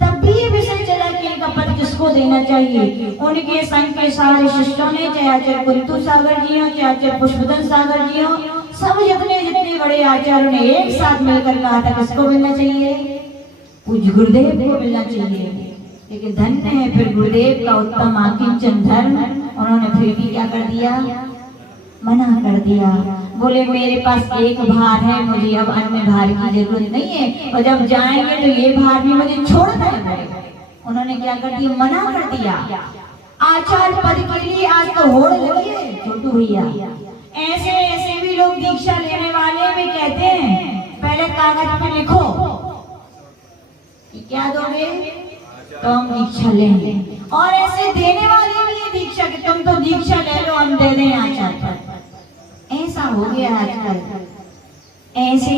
तब भी ये विषय चला कि इनका पद किसको देना चाहिए। उनके संघ के सारे शिष्यों ने, चाहे आचार्य कुंतु सागर जी हो, चाहे आचार्य पुष्पदन सागर जी हो, सब जितने जितने बड़े आचार्यों ने एक साथ मिलकर कहा था किसको मिलना चाहिए, पूज्य गुरुदेव को मिलना चाहिए। लेकिन धन्य है फिर गुरुदेव का उत्तम आकिंचन धर्म, उन्होंने फिर भी क्या कर दिया, मना कर दिया। बोले मेरे पास एक भार है, मुझे अब अन्य भार की जरूरत नहीं है, और जब जाएंगे तो ये भार भी मुझे छोड़ना है। उन्होंने क्या कर दिया, मना कर दिया। आचार्य पद के लिए आज तो होड़ लगी है छोटू भैया। ऐसे ऐसे भी लोग दीक्षा लेने वाले भी कहते हैं पहले कागज पे लिखो कि क्या दोगे तो हम दीक्षा लेंगे, और ऐसे देने वाले भी ये दीक्षा कि तुम तो दीक्षा ले लो हम दे दें आचार्य। ऐसा हो गया आजकल। ऐसे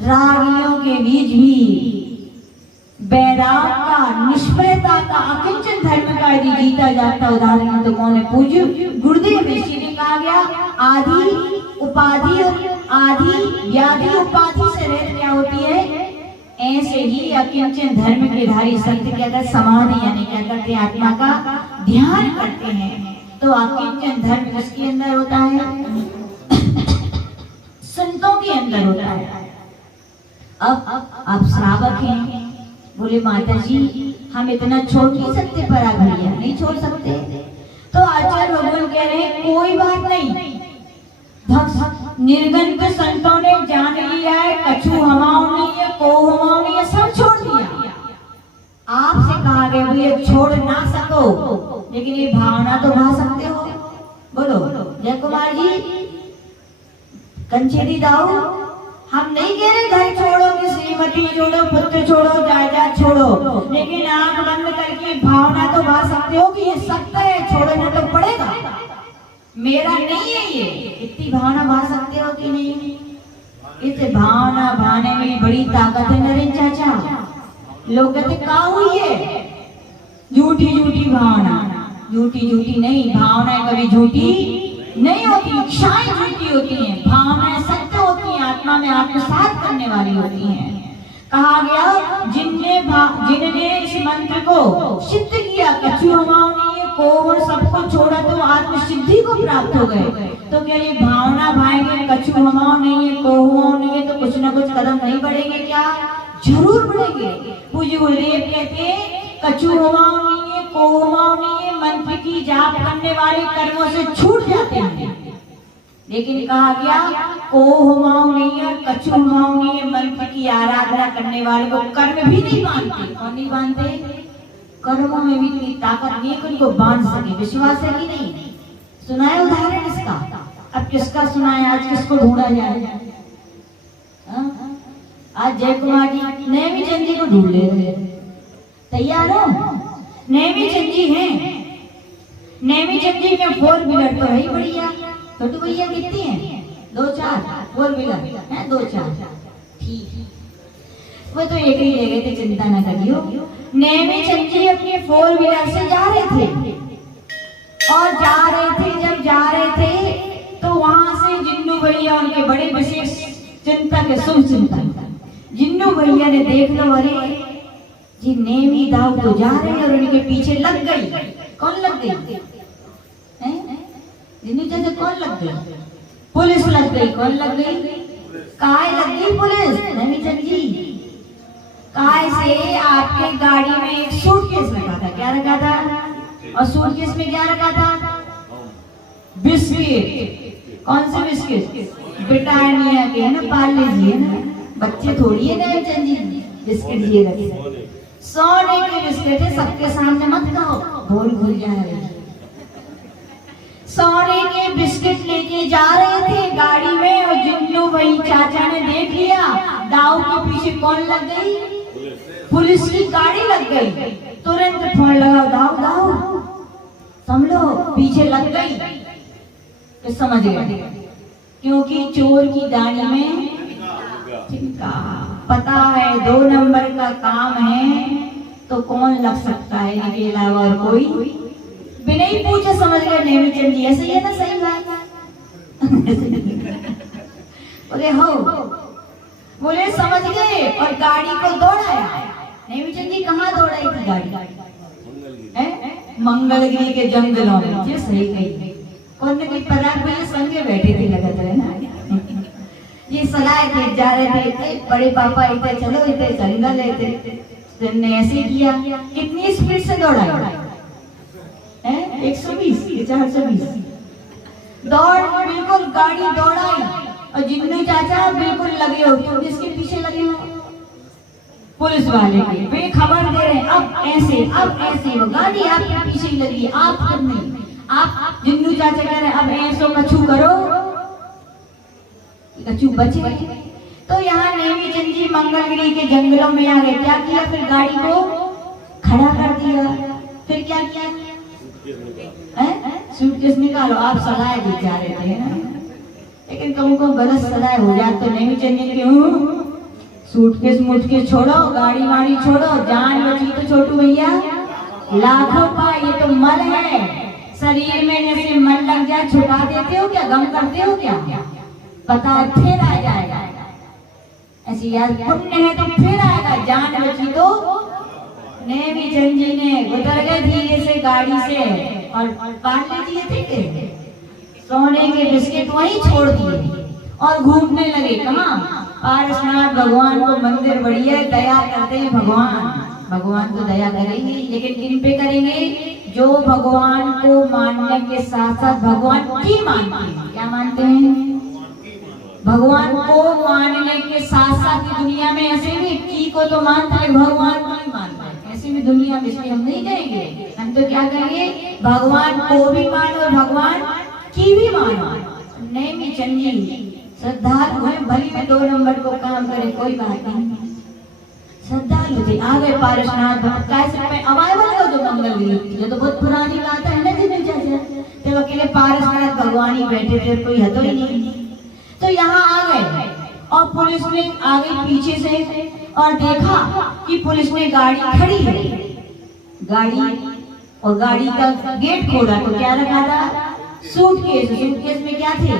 रागियों के बीच भी बैराग का, निष्फलता का, अकिंचन धर्म का यदि जीता जाता उदाहरण तो कौन है, पूज्य गुरुदेव ऋषि ने कहा गया आदि उपाधि और आदि व्याधि उपाधि से रहित क्या होती है। ऐसे ही अकिंचन धर्म के धारी संत क्या करते, समाधि यानी क्या करते, आत्मा का ध्यान करते हैं। तो अकिंचन धर्म किसके अंदर होता है, संतों के अंदर होता है। अब आप श्रावक हैं, बोले माता जी हम इतना छोड़ नहीं सकते, पराग भैया नहीं छोड़ सकते। तो आचार्य भगवान कह रहे हैं कोई बात नहीं, निर्गन के संतों ने जान लिया है, कछु हमाओं नहीं है, को हमाओं नहीं है, सब छोड़ दिया। आपसे कहा गया भैया छोड़ ना सको, लेकिन ये भावना तो भा सकते हो। बोलो जय कुमार जी, कंचेरी दाऊ, हम नहीं कह रहे घर छोड़ो कि श्रीमती छोड़ो, पुत्र छोड़ो, जायदाद छोड़ो, लेकिन आंख बंद करके भावना तो भा सकते हो कि ये सत्य है, छोड़ना तो पड़ेगा, मेरा नहीं है ये। इतनी भावना भा सकते हो कि नहीं? इस भावना भाने में बड़ी ताकत है नरेंद्र चाचा। लोग कहते क्या हुई है, झूठी झूठी भावना, झूठी झूठी नहीं, भावनाएं कभी झूठी नहीं होती, इच्छाएं झूठी होती हैं, भावनाएं सत्य होती हैं, आत्मा में आत्मसात करने वाली होती हैं। कहा गया जिनने इस मंत्र को सिद्ध किया, कछु हमाओं नहीं, को सबको छोड़ा तो आत्म सिद्धि को प्राप्त हो गए। तो क्या ये भावना भाएंगे, कछु हमाओं नहीं है, को हमाओं नहीं है, तो कुछ ना कुछ कदम नहीं बढ़ेंगे क्या? जरूर बढ़ेंगे। पूज्य गुरुदेव कहते हैं कछु हमाओं नहीं है, को कोहमावनीय मंत्र की जाप करने वाले कर्मों से छूट जाते हैं, लेकिन कहा गया कोहमावनीय कछुमावनीय मंत्र की आराधना करने वाले को कर्म भी नहीं बांधते। कौन नहीं बांधते? कर्मों में भी इतनी ताकत नहीं है उनको बांध सके। विश्वास है कि नहीं? सुनाए उदाहरण इसका। अब किसका सुनाए? आज किसको ढूंढा जाए? आज जय कुमार जी नेमी चंद जी को ढूंढ ले रहे हैं। तैयार हो? नेमी चंद जी हैं। नेमी चंद जी में 4 व्हीलर तो है ही बढ़िया। छोटू भैया कितनी है? 2-4 4 व्हीलर है। 2-4 ठीक, वो तो एक ही ले गए थे, चिंता ना करियो। नेमी चंद जी अपने 4 व्हीलर से जा रहे थे और जा रहे थे, जब जा रहे थे तो वहां से जिन्नू भैया, उनके बड़े विशेष चिंतक है, शुभ चिंतक, जिन्नू भैया ने देख लो, अरे जी नेमी दाऊ तो जा रहे हैं और उनके पीछे लग गई। कौन लग गई? जिन्नू चाचा कौन लग गई? पुलिस लग गई। कौन लग गई? काय लग गई? पुलिस। नेमी चंद जी काय से आपके गाड़ी में एक सूटकेस रखा था। क्या रखा था? और सूटकेस में क्या रखा था? बिस्किट। कौन से बिस्किट? ब्रिटानिया के है ना, पार्ले जी है ना, बच्चे थोड़ी है नेमी चंद जी। बिस्किट ये रखे, सोने के बिस्किट है, सबके सामने मत कहो, भूल भूल जाए। सोने के बिस्किट लेके जा रहे थे गाड़ी में और जिन्नू भाई चाचा ने देख लिया, दाऊ के पीछे कौन लग गई? पुलिस की गाड़ी लग गई। तुरंत फोन लगा, दाऊ दाऊ समझो पीछे लग गई। तो समझ गए, क्योंकि चोर की दाढ़ी में तिनका। पता है 2 नंबर का काम है तो कौन लग सकता है इनके अलावा और कोई? बिना ही पूछे समझ गए नेमी चंद जी। ऐसे ही है ना? सही बात। बोले हो, बोले समझ गए और गाड़ी को दौड़ाया। नेमी चंद जी कहाँ दौड़ाई थी गाड़ी? मंगलगिरी के जंगलों में। ये सही कही। कौन ने कोई पराग भैया संगे बैठे थे लगत है ना। ये सलाह थे, जा रहे थे बड़े पापा इधर चलो, इधर जंगल है। ने ऐसे किया। कितनी स्पीड से दौड़ा है? 120 या 420 दौड़, बिल्कुल गाड़ी दौड़ाई और जिन्नू चाचा बिल्कुल लगे हो। क्यों? जिसके पीछे लगे हो? पुलिस वाले के बेखबर दे रहे, अब ऐसे वो गाड़ी आपके पीछे ही लगी, आप खुद नहीं। आप जिन्नू चाचा कह रहे अब ऐसो कछू करो, कछू बचे। तो यहाँ नेमी चंद जी मंगलगिरी के जंगलों में आ गए। क्या किया? फिर गाड़ी को खड़ा कर दिया। फिर क्या किया? सूटकेस निकालो। आप सलाह दी जा रहे थे ना, लेकिन तुमको गलत सलाह हो जाए तो नेमी चंद जी क्यों? सूटकेस मुटकेस छोड़ो, गाड़ी वाड़ी छोड़ो, जान बची तो छोटू भैया लाखों का। ये तो मल है, शरीर में जैसे मन लग जाए छुटा देते हो क्या? गम करते हो क्या? पता फिर आ जाएगा। ऐसी याद पुण्य है तो फिर आएगा। जान बची तो नेमी चंद जी ने गुजर गए धीरे से गाड़ी से और पार्ले दिए थे, सोने के बिस्किट वहीं छोड़ दिए और घूमने लगे। कहाँ? पारसनाथ भगवान को मंदिर बढ़िया दया करते हैं भगवान। भगवान तो दया करेंगे, लेकिन किन पे करेंगे? जो भगवान को मानने के साथ साथ भगवान की मानते हैं। क्या मानते हैं? भगवान को मानने के साथ साथ दुनिया में ऐसे भी की को तो मानते हैं, भगवान को नहीं मानते। ऐसे भी दुनिया में इसलिए हम नहीं कहेंगे, हम तो क्या कहेंगे? भगवान को भी मानो, भगवान की भी मानो। नेमी चंद जी श्रद्धालु है, भली में 2 नंबर को काम करे, कोई बात नहीं। श्रद्धालु थे, आ गए पारसनाथ कैसे में अवाइवल हो जो मंगलगिरी। ये तो बहुत पुरानी बात है ना जिन्नू चाचा। तो अकेले पारसनाथ भगवान ही बैठे थे, कोई हद ही नहीं। तो यहाँ आ गए और पुलिस ने आ गई पीछे से और देखा कि पुलिस ने गाड़ी खड़ी है। गाड़ी और गाड़ी का गेट खोला तो क्या रखा था? सूटकेस। सूटकेस में क्या थे?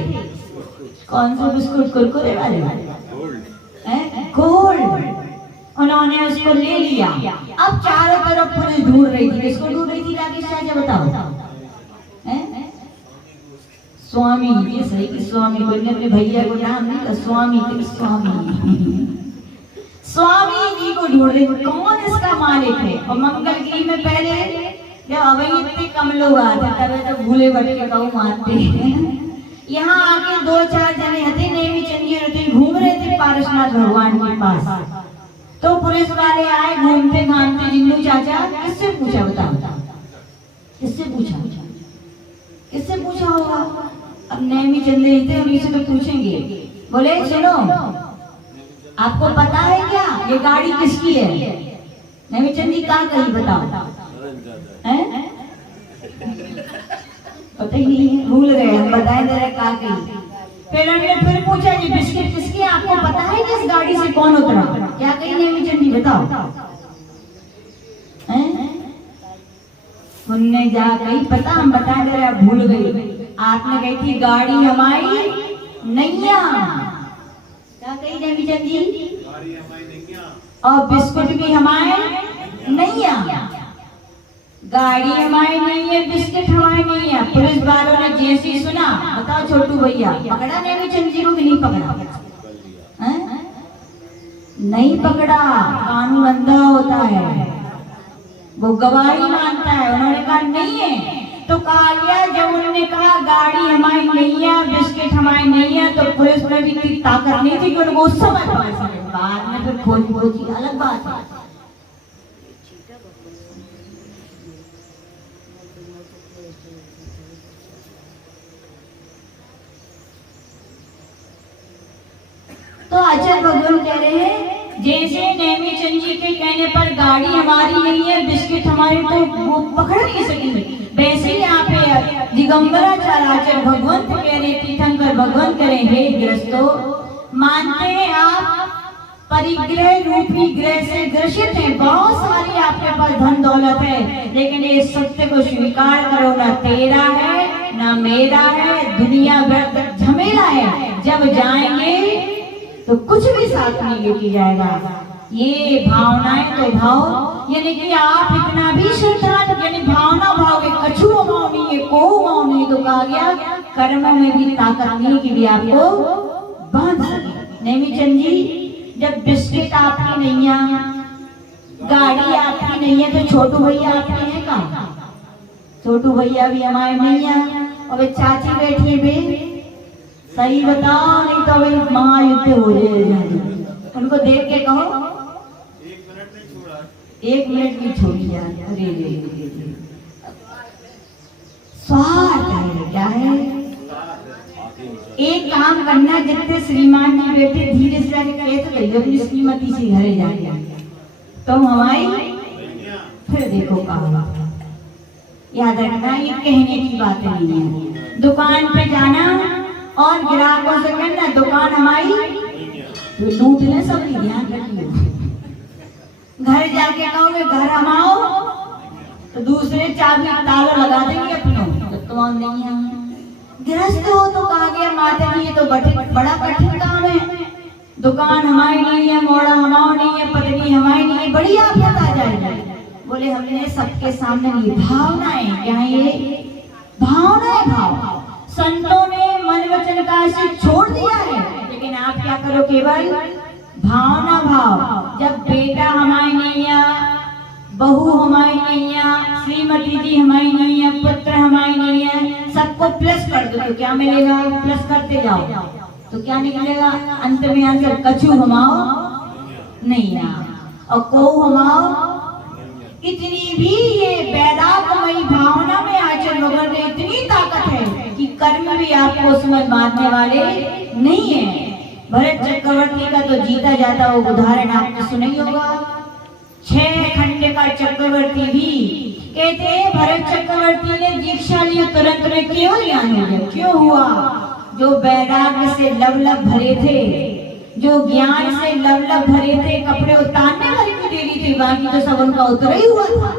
कौन सा बिस्कुट? कुरकुरे वाले गोल्ड। उन्होंने उसको ले लिया। अब चारों तरफ पुलिस ढूंढ रही थी। किसको ढूंढ रही थी राकेश चाचा बताओ? स्वामी। ये सही कि स्वामी बोलने अपने भैया को नाम नहीं था, स्वामी थे। स्वामी जी को ढूंढ रहे, कौन इसका मालिक है? और मंगलगिरी में पहले जब अभी इतने कम लोग आते तब तो भूले भटके कहूँ मारते यहाँ आके 2-4 जने हथे नेमी चंदी रहते घूम रहे थे पारसनाथ भगवान के पास। तो पुलिस वाले आए घूमते घामते, जिन्नू चाचा किससे पूछा बताओ, किससे पूछा, किससे पूछा होगा? अब नेमी चंदी रहते हम इसे तो पूछेंगे। बोले सुनो, आपको पता है क्या ये गाड़ी किसकी है? नेमी चंदी कहाँ कही बताओ, हैं? पता ही नहीं है, भूल गए हम, बताए दे रहे कहाँ कही। फिर हमने फिर पूछा ये बिस्किट किसकी है, आपको पता है कि इस गाड़ी से कौन उतरा? क्या कही नेमी चंदी बताओ, हैं? उनने जा कही पता, हम बता दे रहे आप भूल गई। आपने कही थी गाड़ी हमारी नैया। क्या कही नेमी चंदी? गाड़ी हमारी नैया और बिस्कुट भी हमारे नैया। गाड़ी हमारी नहीं है, बिस्किट हमारे नहीं है। पुलिस वालों ने जैसे ही सुना, बताओ छोटू भैया पकड़ा नेमी चंदी को कि नहीं पकड़ा? नहीं पकड़ा, कानून अंधा होता है, वो गवाही मानता है। उन्होंने कहा नहीं है, तो कहा गया जब उन्होंने कहा गाड़ी हमारी नहीं है, बिस्किट हमारी नहीं है, तो पुलिस में भी इतनी ताकत नहीं थी कि उनको उस समय पकड़ सके। बाद में फिर खोज की अलग बात है। तो आचार्य भगवान कह रहे हैं जैसे नेमी चंदी के कहने पर गाड़ी हमारी नहीं है, बिस्किट हमारे, तो वो पकड़ नहीं सकी, वैसे ही यहाँ पे दिगंबराचार्य आचार्य भगवंत कह रहे, तीर्थंकर भगवान कह रहे हे गृहस्थो, मानते हैं आप परिग्रह रूपी ग्रह से ग्रसित हैं, बहुत सारी आपके पास धन दौलत है, लेकिन ये सत्य को स्वीकार करो, ना तेरा है ना मेरा है, दुनिया व्यर्थ झमेला है, जब जाएंगे तो कुछ भी साथ नहीं लेके जाएगा। ये भावनाएं तो भाव, यानी कि आप इतना भी श्रद्धा, यानी भावना भाव, कछु भाव नहीं है, को भाव नहीं, तो कहा गया कर्म में भी ताकत नहीं कि भी आपको बांध सके। नेमी चंदी जब बिस्किट आपकी नहीं है, गाड़ी आपकी नहीं है, तो छोटू भैया आपके हैं कहाँ? छोटू भैया भी हमारे नहीं है, और चाची बैठी है बे, सही बताओ, नहीं तो अभी महायुद्ध हो जाएगा। उनको देख के कहो 1 मिनट भी छोड़ी यार। अरे रे स्वार्थ है, क्या है? एक काम करना, जितने श्रीमान जी बैठे धीरे से जाके कहे तो कही अपनी श्रीमती से घरे जाके तो हमारी फिर देखो कहा। याद रखना ये कहने की बात नहीं है। दुकान पे जाना और ग्राहकों से कहना दुकान हमारी, तो लूट ले सब, ध्यान रखिए। घर जाके कहोगे घर हम आओ, तो दूसरे चाबी ताला लगा देंगे अपनों, तो तुम नहीं है। गृहस्थ हो तो कहा गया माता जी ये तो बड़ा कठिन काम है, दुकान हमारी नहीं है, मोड़ा हमारा नहीं है, पत्नी हमारी नहीं है, बड़ी आफत आ जाएगी। बोले हमने सबके सामने ली भावनाएं, क्या ये भावनाएं? भाव संतों ने मन वचन का ऐसे छोड़ दिया है, लेकिन आप क्या करो, केवल भावना भाव। जब बेटा हमारी नहीं है, बहू हमारी नहीं है, श्रीमती जी हमारी नहीं है, पुत्र हमारी नहीं है, सबको प्लस कर दो तो क्या मिलेगा? प्लस करते जाओ तो क्या निकलेगा? अंत में आंसर कछु हमाओ नहीं है और को हमाओ। इतनी भी ये वैराग्यमयी भावना में आचार्य भगवान ने इतनी ताकत है कि कर्म भी आपको समझ मारने वाले नहीं है। भरत चक्रवर्ती का तो जीता जाता वो उदाहरण आपने सुना ही होगा। 6 खंड का चक्रवर्ती भी कहते हैं भरत चक्रवर्ती ने दीक्षा ली तुरंत में क्यों ज्ञान हो गया? क्यों हुआ? जो वैराग्य से लवलव भरे थे, जो ज्ञान से लवलव भरे थे, कपड़े उतारने वाली की देरी थी, बाकी तो सब उनका उतर ही हुआ था।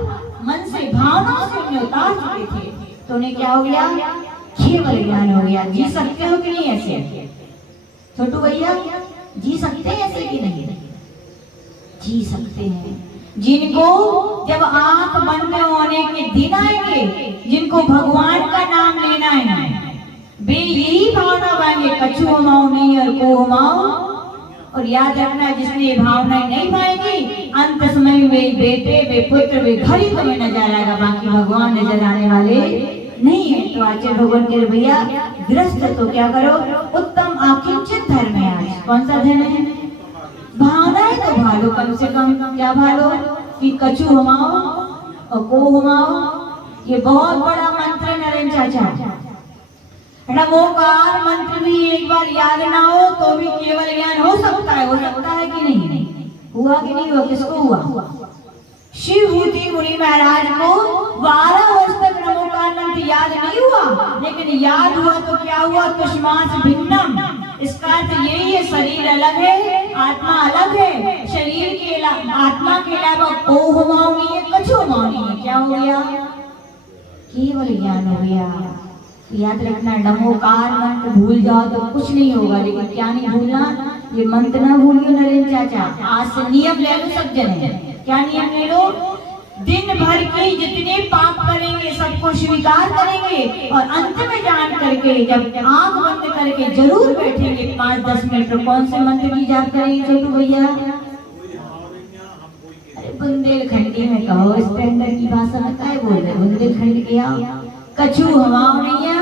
मन से भावना से उन्हें उतार चुके थे, तो उन्हें क्या हो गया? केवल ज्ञान हो गया। जी सकते हो कि नहीं ऐसे? छोटू भैया जी सकते हैं ऐसे कि नहीं? जी सकते हैं। जिनको जब आंख बंद होने के दिन आएंगे, जिनको भगवान का नाम लेना है, वे यही भावना पाएंगे कछु हमाओ नहीं और को हमाओ। और याद रखना जिसने ये भावनाएं नहीं पाएंगी अंत समय वे बेटे, वे पुत्र, वे घर ही तुम्हें नजर आएगा, बाकी भगवान नजर आने वाले नहीं है। तो आचार्य भगवान कह रहे भैया गृहस्थ तो क्या करो, उत्तम आकिंचित धर्म है। आज कौन सा धर्म है? भावनाएं तो भालो, कम से कम क्या भालो कि कछु हमाओ और को हमाओ। ये बहुत बड़ा मंत्र है नरेंद्र चाचा। नमोकार मंत्र भी एक बार याद ना हो तो भी केवल ज्ञान हो सकता है कि नहीं? हुआ कि नहीं हुआ? किसको हुआ? शिवभूति मुनि महाराज को 12 वर्ष तक नमोकार मंत्र याद नहीं हुआ, लेकिन याद हुआ तो क्या हुआ? तुष्मास भिन्नम। इसका अर्थ यही है, शरीर अलग है, आत्मा अलग है। शरीर के अलावा, आत्मा के अलावा को हुमाऊं नहीं है, कछु हुमाऊं नहीं है। क्या हो गया? केवल ज्ञान हो गया। याद रखना, नमोकार मंत्र भूल जाओ तो कुछ नहीं होगा, लेकिन क्या नहीं भूलना? ये मंत्र ना भूलियो नरेंद्र चाचा। आज से नियम ले लो सब जने। क्या नियम ले लो? दिन भर के जितने पाप करेंगे सबको स्वीकार करेंगे, और अंत में जान करके जब आंख बंद करके जरूर बैठेंगे 5-10 मिनट। तो कौन से मंत्र की जाप करेंगे छोटू भैया? अरे बुंदेलखंडी में कहो, स्टैंडर्ड की भाषा में क्या बोल रहे? बुंदेलखंड के आओ, कछु हमावनिया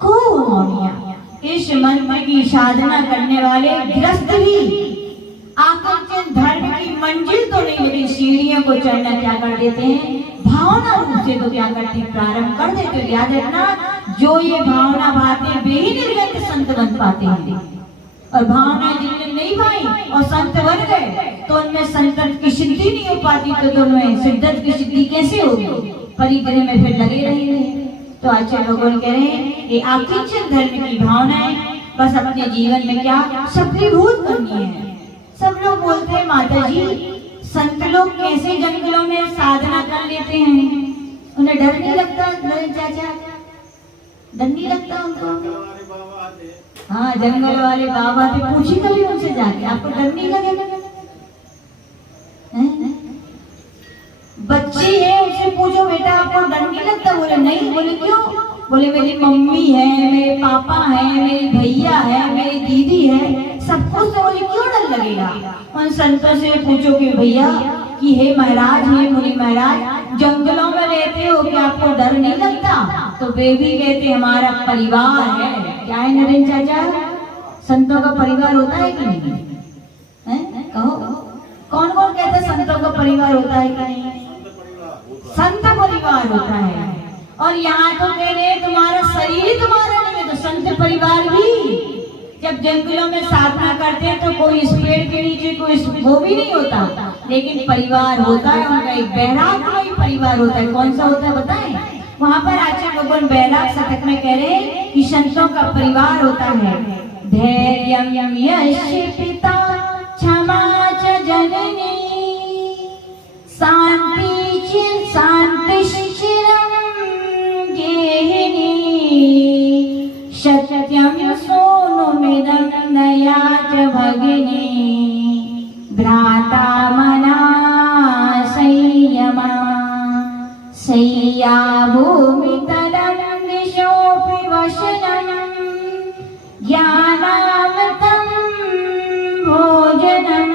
को हमावनिया। इस मंत्र की साधना करने वाले गृहस्थ भी आकर्षण धर्म की मंजिल तो नहीं, लेकिन सीढ़ियों को चढ़ना क्या कर देते हैं? भावना रूप से तो क्या करते हैं? प्रारंभ कर देते हैं। याद रखना, जो ये भावना भाते वे ही निर्गत संत बन पाते हैं, और भावना जिनने नहीं पाई और संत बन गए तो उनमें संतत की सिद्धि नहीं हो पाती। तो उनमें सिद्धत की सिद्धि कैसे होगी? परिग्रह में फिर लगे रहेंगे। तो आचार्य भगवान कह रहे हैं ये आकिंचन धर्म की भावनाएं बस अपने जीवन में क्या सफलीभूत करनी है। सब लोग बोलते हैं माता जी संत लोग कैसे जंगलों में साधना कर लेते हैं, उन्हें डर नहीं लगता? नरेंद्र चाचा, डर नहीं लगता उनको? हाँ, जंगल वाले बाबा थे, पूछी कभी उनसे जाके, आपको डर नहीं लगेगा? बच्ची है, उससे पूछो बेटा आपको डर नहीं लगता? बोले नहीं। बोले क्यों? बोले मेरी मम्मी है, मेरे पापा है, मेरे भैया है, मेरी दीदी है, सब कुछ। तो बोले क्यों डर लगेगा? उन संतों से पूछो कि भैया कि हे महाराज, हे मुनि महाराज, जंगलों में रहते हो क्या आपको डर नहीं लगता? तो वे भी कहते हमारा परिवार है। क्या है नरेंद्र चाचा? संतों का परिवार होता है कि नहीं? कहो कौन कौन कहता है संतों का परिवार होता है कि नहीं? संत परिवार होता है। और यहाँ तो कह रहे हैं तुम्हारा शरीर ही तुम्हारा नहीं है, तो संत परिवार भी जब जंगलों में साधना करते हैं तो कोई इस पेड़ के नीचे कोई वो भी नहीं होता, लेकिन परिवार होता है उनका। एक बैराग का ही परिवार होता है। कौन सा होता है बताएं? वहाँ पर आचार्य भगवान बैराग शतक में कह रहे हैं कि संतों का परिवार होता है। धैर्यं यस्य पिता क्षमा च जननी शांतिश्चिरं गेहिनी सत्यं सोनुमिदं दया च भगिनी भ्राता मना संयमा शय्या भूमितलं दिशोऽपि वशनं ज्ञानामृतं भोजनम्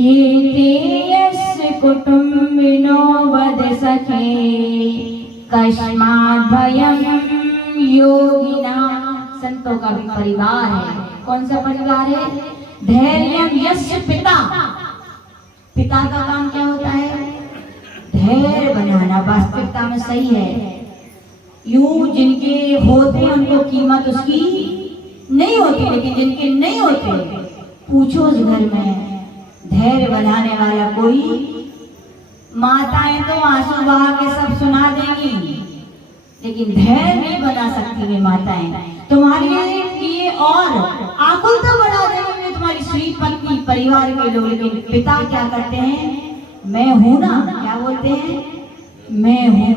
एते यस्य कुटुम्बिनो वद सखे कस्मात् भयं योगिना। संतों का भी परिवार है। कौन सा परिवार है? धैर्यं यस्य पिता। पिता का काम क्या होता है? धैर्य बनाना। वास्तविकता में सही है। यूं जिनके होते हैं उनको कीमत उसकी नहीं होती, लेकिन जिनके नहीं होते पूछो उस घर में धैर्य बनाने वाला कोई। माताएं तो आंसू बहा के सब सुना देंगी, लेकिन धैर्य नहीं बना सकती वे माताएं। तुम्हारे लिए और आकुलता बढ़ा देंगे तुम्हारी स्त्री पत्नी परिवार के लोग, लेकिन पिता क्या करते हैं? मैं हूं ना, क्या बोलते हैं? मैं हूं।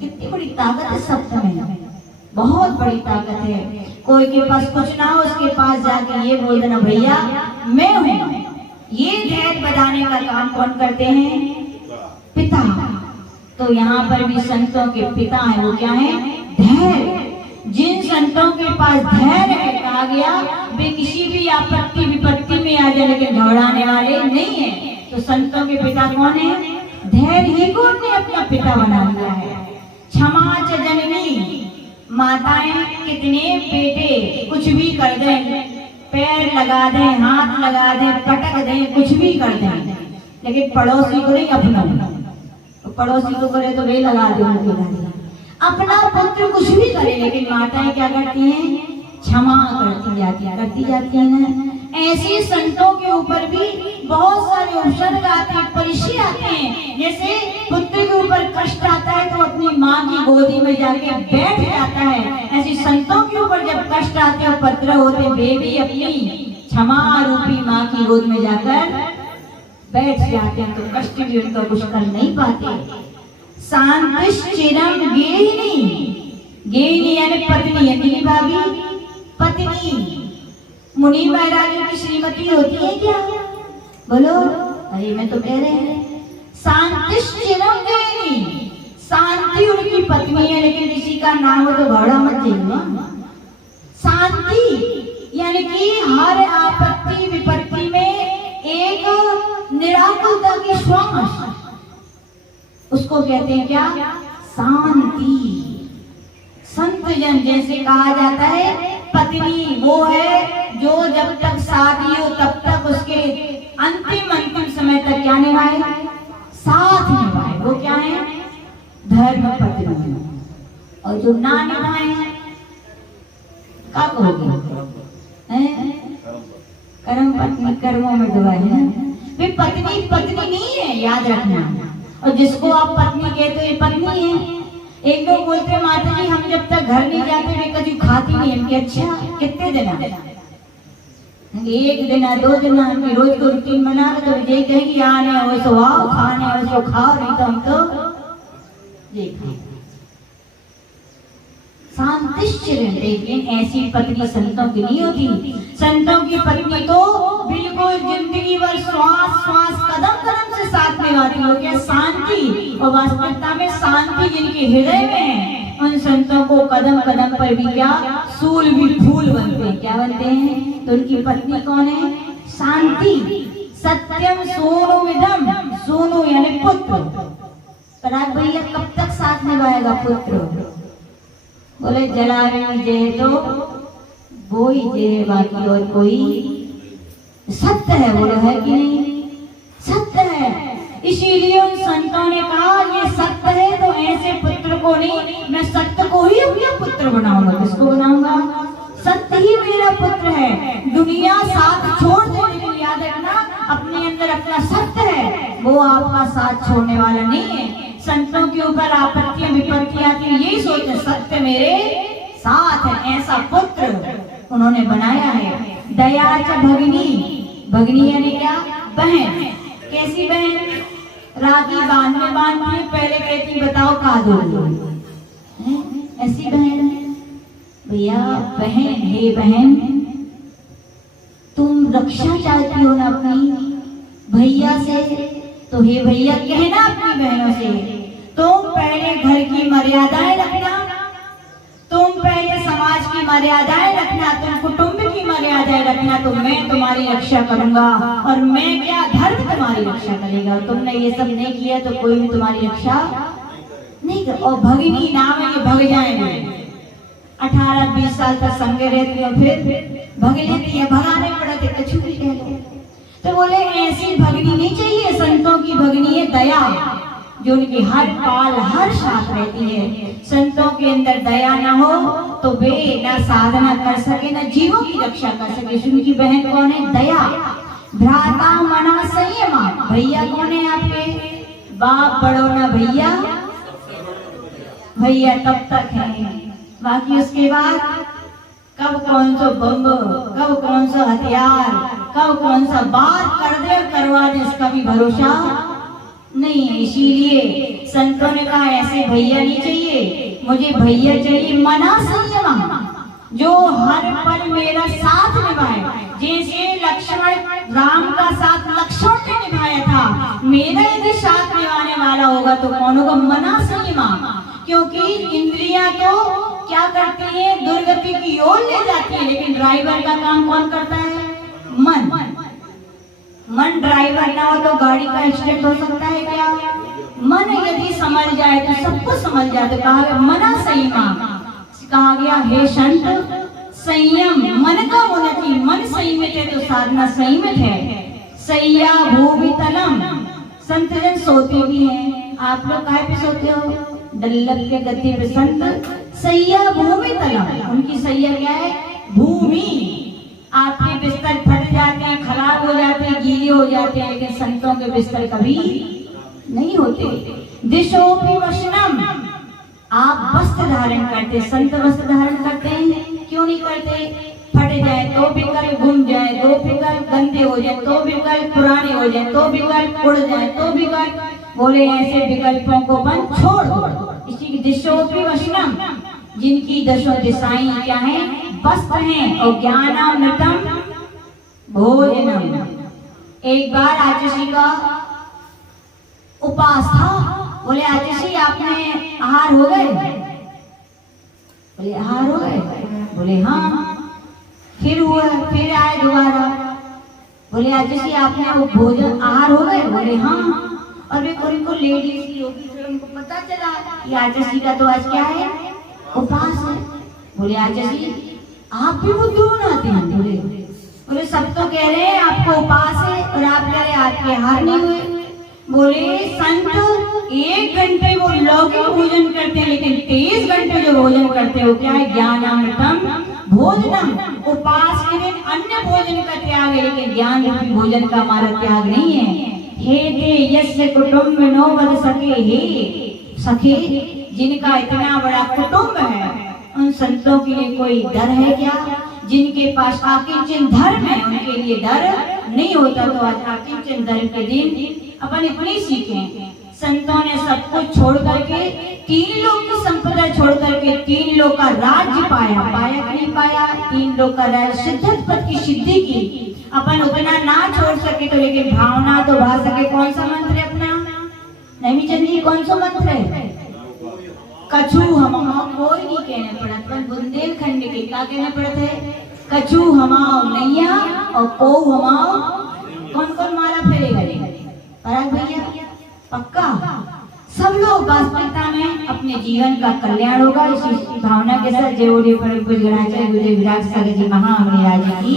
कितनी बड़ी ताकत है शब्द में, बहुत बड़ी ताकत है। कोई के पास कुछ ना हो उसके पास जाके ये बोल देना भैया मैं हूं। ये धैर्य बढ़ाने का काम कौन करते हैं? पिता। तो यहाँ पर भी संतों के पिता है, वो क्या है? धैर्य। जिन संतों के पास धैर्य है, कहा गया वे किसी भी आपत्ति विपत्ति में में आ जाए लेकिन घबराने वाले नहीं है। तो संतों के पिता कौन है? धैर्य को ने अपना पिता बना लिया है। क्षमा च जननी, माताएं कितने बेटे कुछ भी कर दें, पैर लगा दें, हाथ लगा दें, पटक दें, कुछ भी कर दें, लेकिन पड़ोसी को नहीं अपना। तो पड़ोसी को करे तो वे लगा दे उनके घर। अपना पुत्र कुछ भी करे लेकिन माताएं क्या करती हैं? क्षमा करती जाती है ना। ऐसे संतों के ऊपर भी बहुत सारे उपसर्ग आते हैं, परिचय आते हैं। जैसे पुत्र के ऊपर कष्ट आता है तो अपनी माँ की गोदी में जाके बैठ जाता है, ऐसे संतों के ऊपर जब कष्ट आते हैं, पत्र होते, वे भी अपनी क्षमा रूपी माँ की गोद में जाकर बैठ जाते हैं। तो कष्ट भी उनका कुछ कर नहीं पाते। शांतिश्चिरम गेहिनी यानी पत्नी है। दिली भाभी पत्नी मुनि महाराजों की श्रीमती होती है क्या? बोलो। अरे मैं तो कह रहे हैं शांतिश्चिरम गेहिनी, शांति उनकी पत्नी है, लेकिन किसी का नाम हो तो घबरा मत जाइए। शांति यानी कि हर आपत्ति विपत्ति में एक निराकुलता की श्वास, उसको कहते हैं क्या? शांति। संत जन जैसे कहा जाता है, पत्नी वो है जो जब तक शादी हो तब तक उसके अंतिम समय तक क्या निभाए? साथ निभाए। वो क्या है? धर्म पत्नी। और जो ना निभाए क्या कहोगे? कर्म पत्नी, कर्मों में डुबाए है। वे पत्नी पत्नी नहीं है, याद रखना। और जिसको आप पत्नी कहते हो ये पत्नी है। एक लोग बोलते हैं माता जी हम जब तक घर नहीं जाते वे कभी खाती नहीं। हम अच्छा कितने दिन? एक दिन 2 दिन, हम रोज को रूटीन बना रहे तो विजय कहेगी आने वैसे आओ, खाने वैसे खाओ, नहीं तो हम तो देखिए शांतिश्चिरम। लेकिन ऐसी पत्नी संतों की नहीं होती। संतों की पत्नी तो बिल्कुल जिंदगी भर श्वास श्वास कदम कदम से साथ निभाती हो। क्या? शांति। और वास्तविकता में शांति जिनके हृदय में है उन संतों को कदम कदम पर भी क्या? सूल भी फूल बनते हैं। क्या बनते हैं? तो उनकी पत्नी कौन है? शांति। सत्यम सोनू विधम, सोनू यानी पुत्र। पराग भैया कब तक साथ निभाएगा पुत्र? बोले जलावे जय तो वो ही जय, बाकी और कोई। सत्य है, बोलो है कि नहीं? सत्य है। इसीलिए उन संतों ने कहा ये सत्य है तो ऐसे पुत्र को नहीं, मैं सत्य को ही अपना पुत्र बनाऊंगा। किसको बनाऊंगा? सत्य ही मेरा पुत्र है। दुनिया साथ छोड़ दे लेकिन याद रखना अपने अंदर अपना सत्य है, वो आपका साथ छोड़ने वाला नहीं है। संतों के ऊपर आपत्तियां विपत्तियां आती है, यही सोचते सत्य मेरे साथ है। ऐसा पुत्र उन्होंने बनाया है। दया च भगिनी, भगिनी यानी क्या? बहन। कैसी बहन? राखी बांध में बांधती है, पहले कहती बताओ कहा दो। ऐसी बहन भैया, बहन हे बहन तुम रक्षा चाहती हो ना अपनी भैया से, तो हे भैया कहना अपनी बहनों से तुम पहले घर की मर्यादाएं रखना, तुम पहले समाज की मर्यादाएं रखना, तुम कुटुंब की मर्यादाएं रखना, तो मैं तुम्हारी रक्षा करूंगा। और मैं क्या? धर्म तुम्हारी रक्षा करेगा। तुमने ये सब नहीं किया तो कोई भी तुम्हारी रक्षा नहीं कर। और भगिनी नाम है, ये भग जाएंगे। 18-20 साल तक संगे रहती है, फिर भग लेती है। भगाने पड़ते कछु भी कह लो। तो बोले ऐसी भगनी नहीं चाहिए। संतों की भगनी है दया, जो उनकी हर पाल हर साथ रहती है। संतों के अंदर दया ना हो तो वे ना साधना कर सके, ना जीवों की रक्षा कर सके। उनकी बहन कौन है? दया। भ्राता मना संयमा, भैया कौन है आपके? बाप बड़ो ना भैया, भैया तब तक है, बाकी उसके बाद कब कौन सा बम, कब कौन सा हथियार, कब कौन सा बात कर दे करवा दे, इसका भी भरोसा नहीं है। इसीलिए संतों ने कहा ऐसे भैया नहीं चाहिए, मुझे भैया चाहिए मना संयमा, जो हर पल मेरा साथ निभाए। जैसे लक्ष्मण राम का साथ लक्ष्मण ने निभाया था, मेरा यदि साथ निभाने वाला होगा तो कौन होगा? मना संयमा। क्योंकि इंद्रियां तो क्या करती है? दुर्गति की ओर ले जाती है, लेकिन ड्राइवर का काम कौन करता है? मन। मन ड्राइवर ना हो तो गाड़ी का एक्सीडेंट हो सकता है क्या? मन यदि समझ जाए तो सब कुछ समझ जाए। तो कहा गया मना संयमा, कहा गया हे संत संयम मन का होना चाहिए। मन संयमित है तो साधना संयमित है। सैया भूवितलम, संत जन सोते भी हैं। आप लोग काहे पे सोते हो? डल्लक के गद्दे पे संत सैया भूवितलम, उनकी सैया क्या है? भूमि। आपके बिस्तर फट जाते हैं, खराब हो जाते हैं, गीले हो जाते हैं, लेकिन संतों के बिस्तर कभी नहीं होते। दिशोपि वशनम, आप वस्त्र धारण करते, संत वस्त्र धारण करते हैं? क्यों नहीं करते? फट जाए तो विकल्प, घूम जाए तो विकल्प, गंदे हो जाए तो विकल्प, पुराने हो जाए तो विकल्प, उड़ जाए तो विकल्प। बोले ऐसे विकल्पों को अपन छोड़ दो। इसी की दिशोपि वशनम, जिनकी दशों दिशाएं क्या है? वस्त्र हैं। और ज्ञानामृतम भोजनम। एक बार आचार्य का उपास था। बोले आचार्य आपने आहार हो गए? बोले आहार हो गए? बोले हाँ। फिर हुआ, फिर आए दोबारा। बोले आचार्य आपने वो भोजन आहार हो गए? बोले हाँ। और वे को लेडीज की होगी, फिर उनको पता चला कि आचार्य का तो आज क्या है? उपास है। बोले आचार्य आप भी बुद्धू बनाते हैं? बोले सब तो कह रहे हैं आपको उपास है और आप कह रहे आपके आहार नहीं हुए। बोले संत 1 घंटे वो लौकिक भोजन करते हैं, लेकिन 23 घंटे जो भोजन करते हो क्या है? ज्ञानामृतम भोजनम। उपास के दिन अन्य भोजन का त्याग है, लेकिन ज्ञान रूपी भोजन का हमारा त्याग नहीं है। हे ते यस्य कुटुंब नो वद सके, हे सखे जिनका इतना बड़ा कुटुंब है, उन संतों के लिए कोई डर है क्या? जिनके पास आकिंचन धर्म है उनके लिए डर नहीं होता। तो आज आकिंचन धर्म के दिन अपन इतनी सीखें। संतों ने सब कुछ छोड़ करके 3 लोक की संपदा छोड़ करके 3 लोक का राज्य पाया। पाया कि नहीं पाया? 3 लोक का राज्य, सिद्धत पद की सिद्धि की। अपन उतना ना छोड़ सके तो लेकिन भावना तो भा सके। कौन सा मंत्र है अपना? नहीं चंदी, कौन सा मंत्र है? कछु हमाओ, कोई नहीं कहने पड़त, पर बुंदेलखंड के क्या कहने पड़ते है? कछु हमाओ नैया और को हमाओ। कौन कौन माला फेरेगा? पराग भैया पक्का? सब लोग वास्तविकता में अपने जीवन का कल्याण होगा। इसी भावना के साथ जय बोले पर गुजरात गुजरात सागर जी महामणि राज की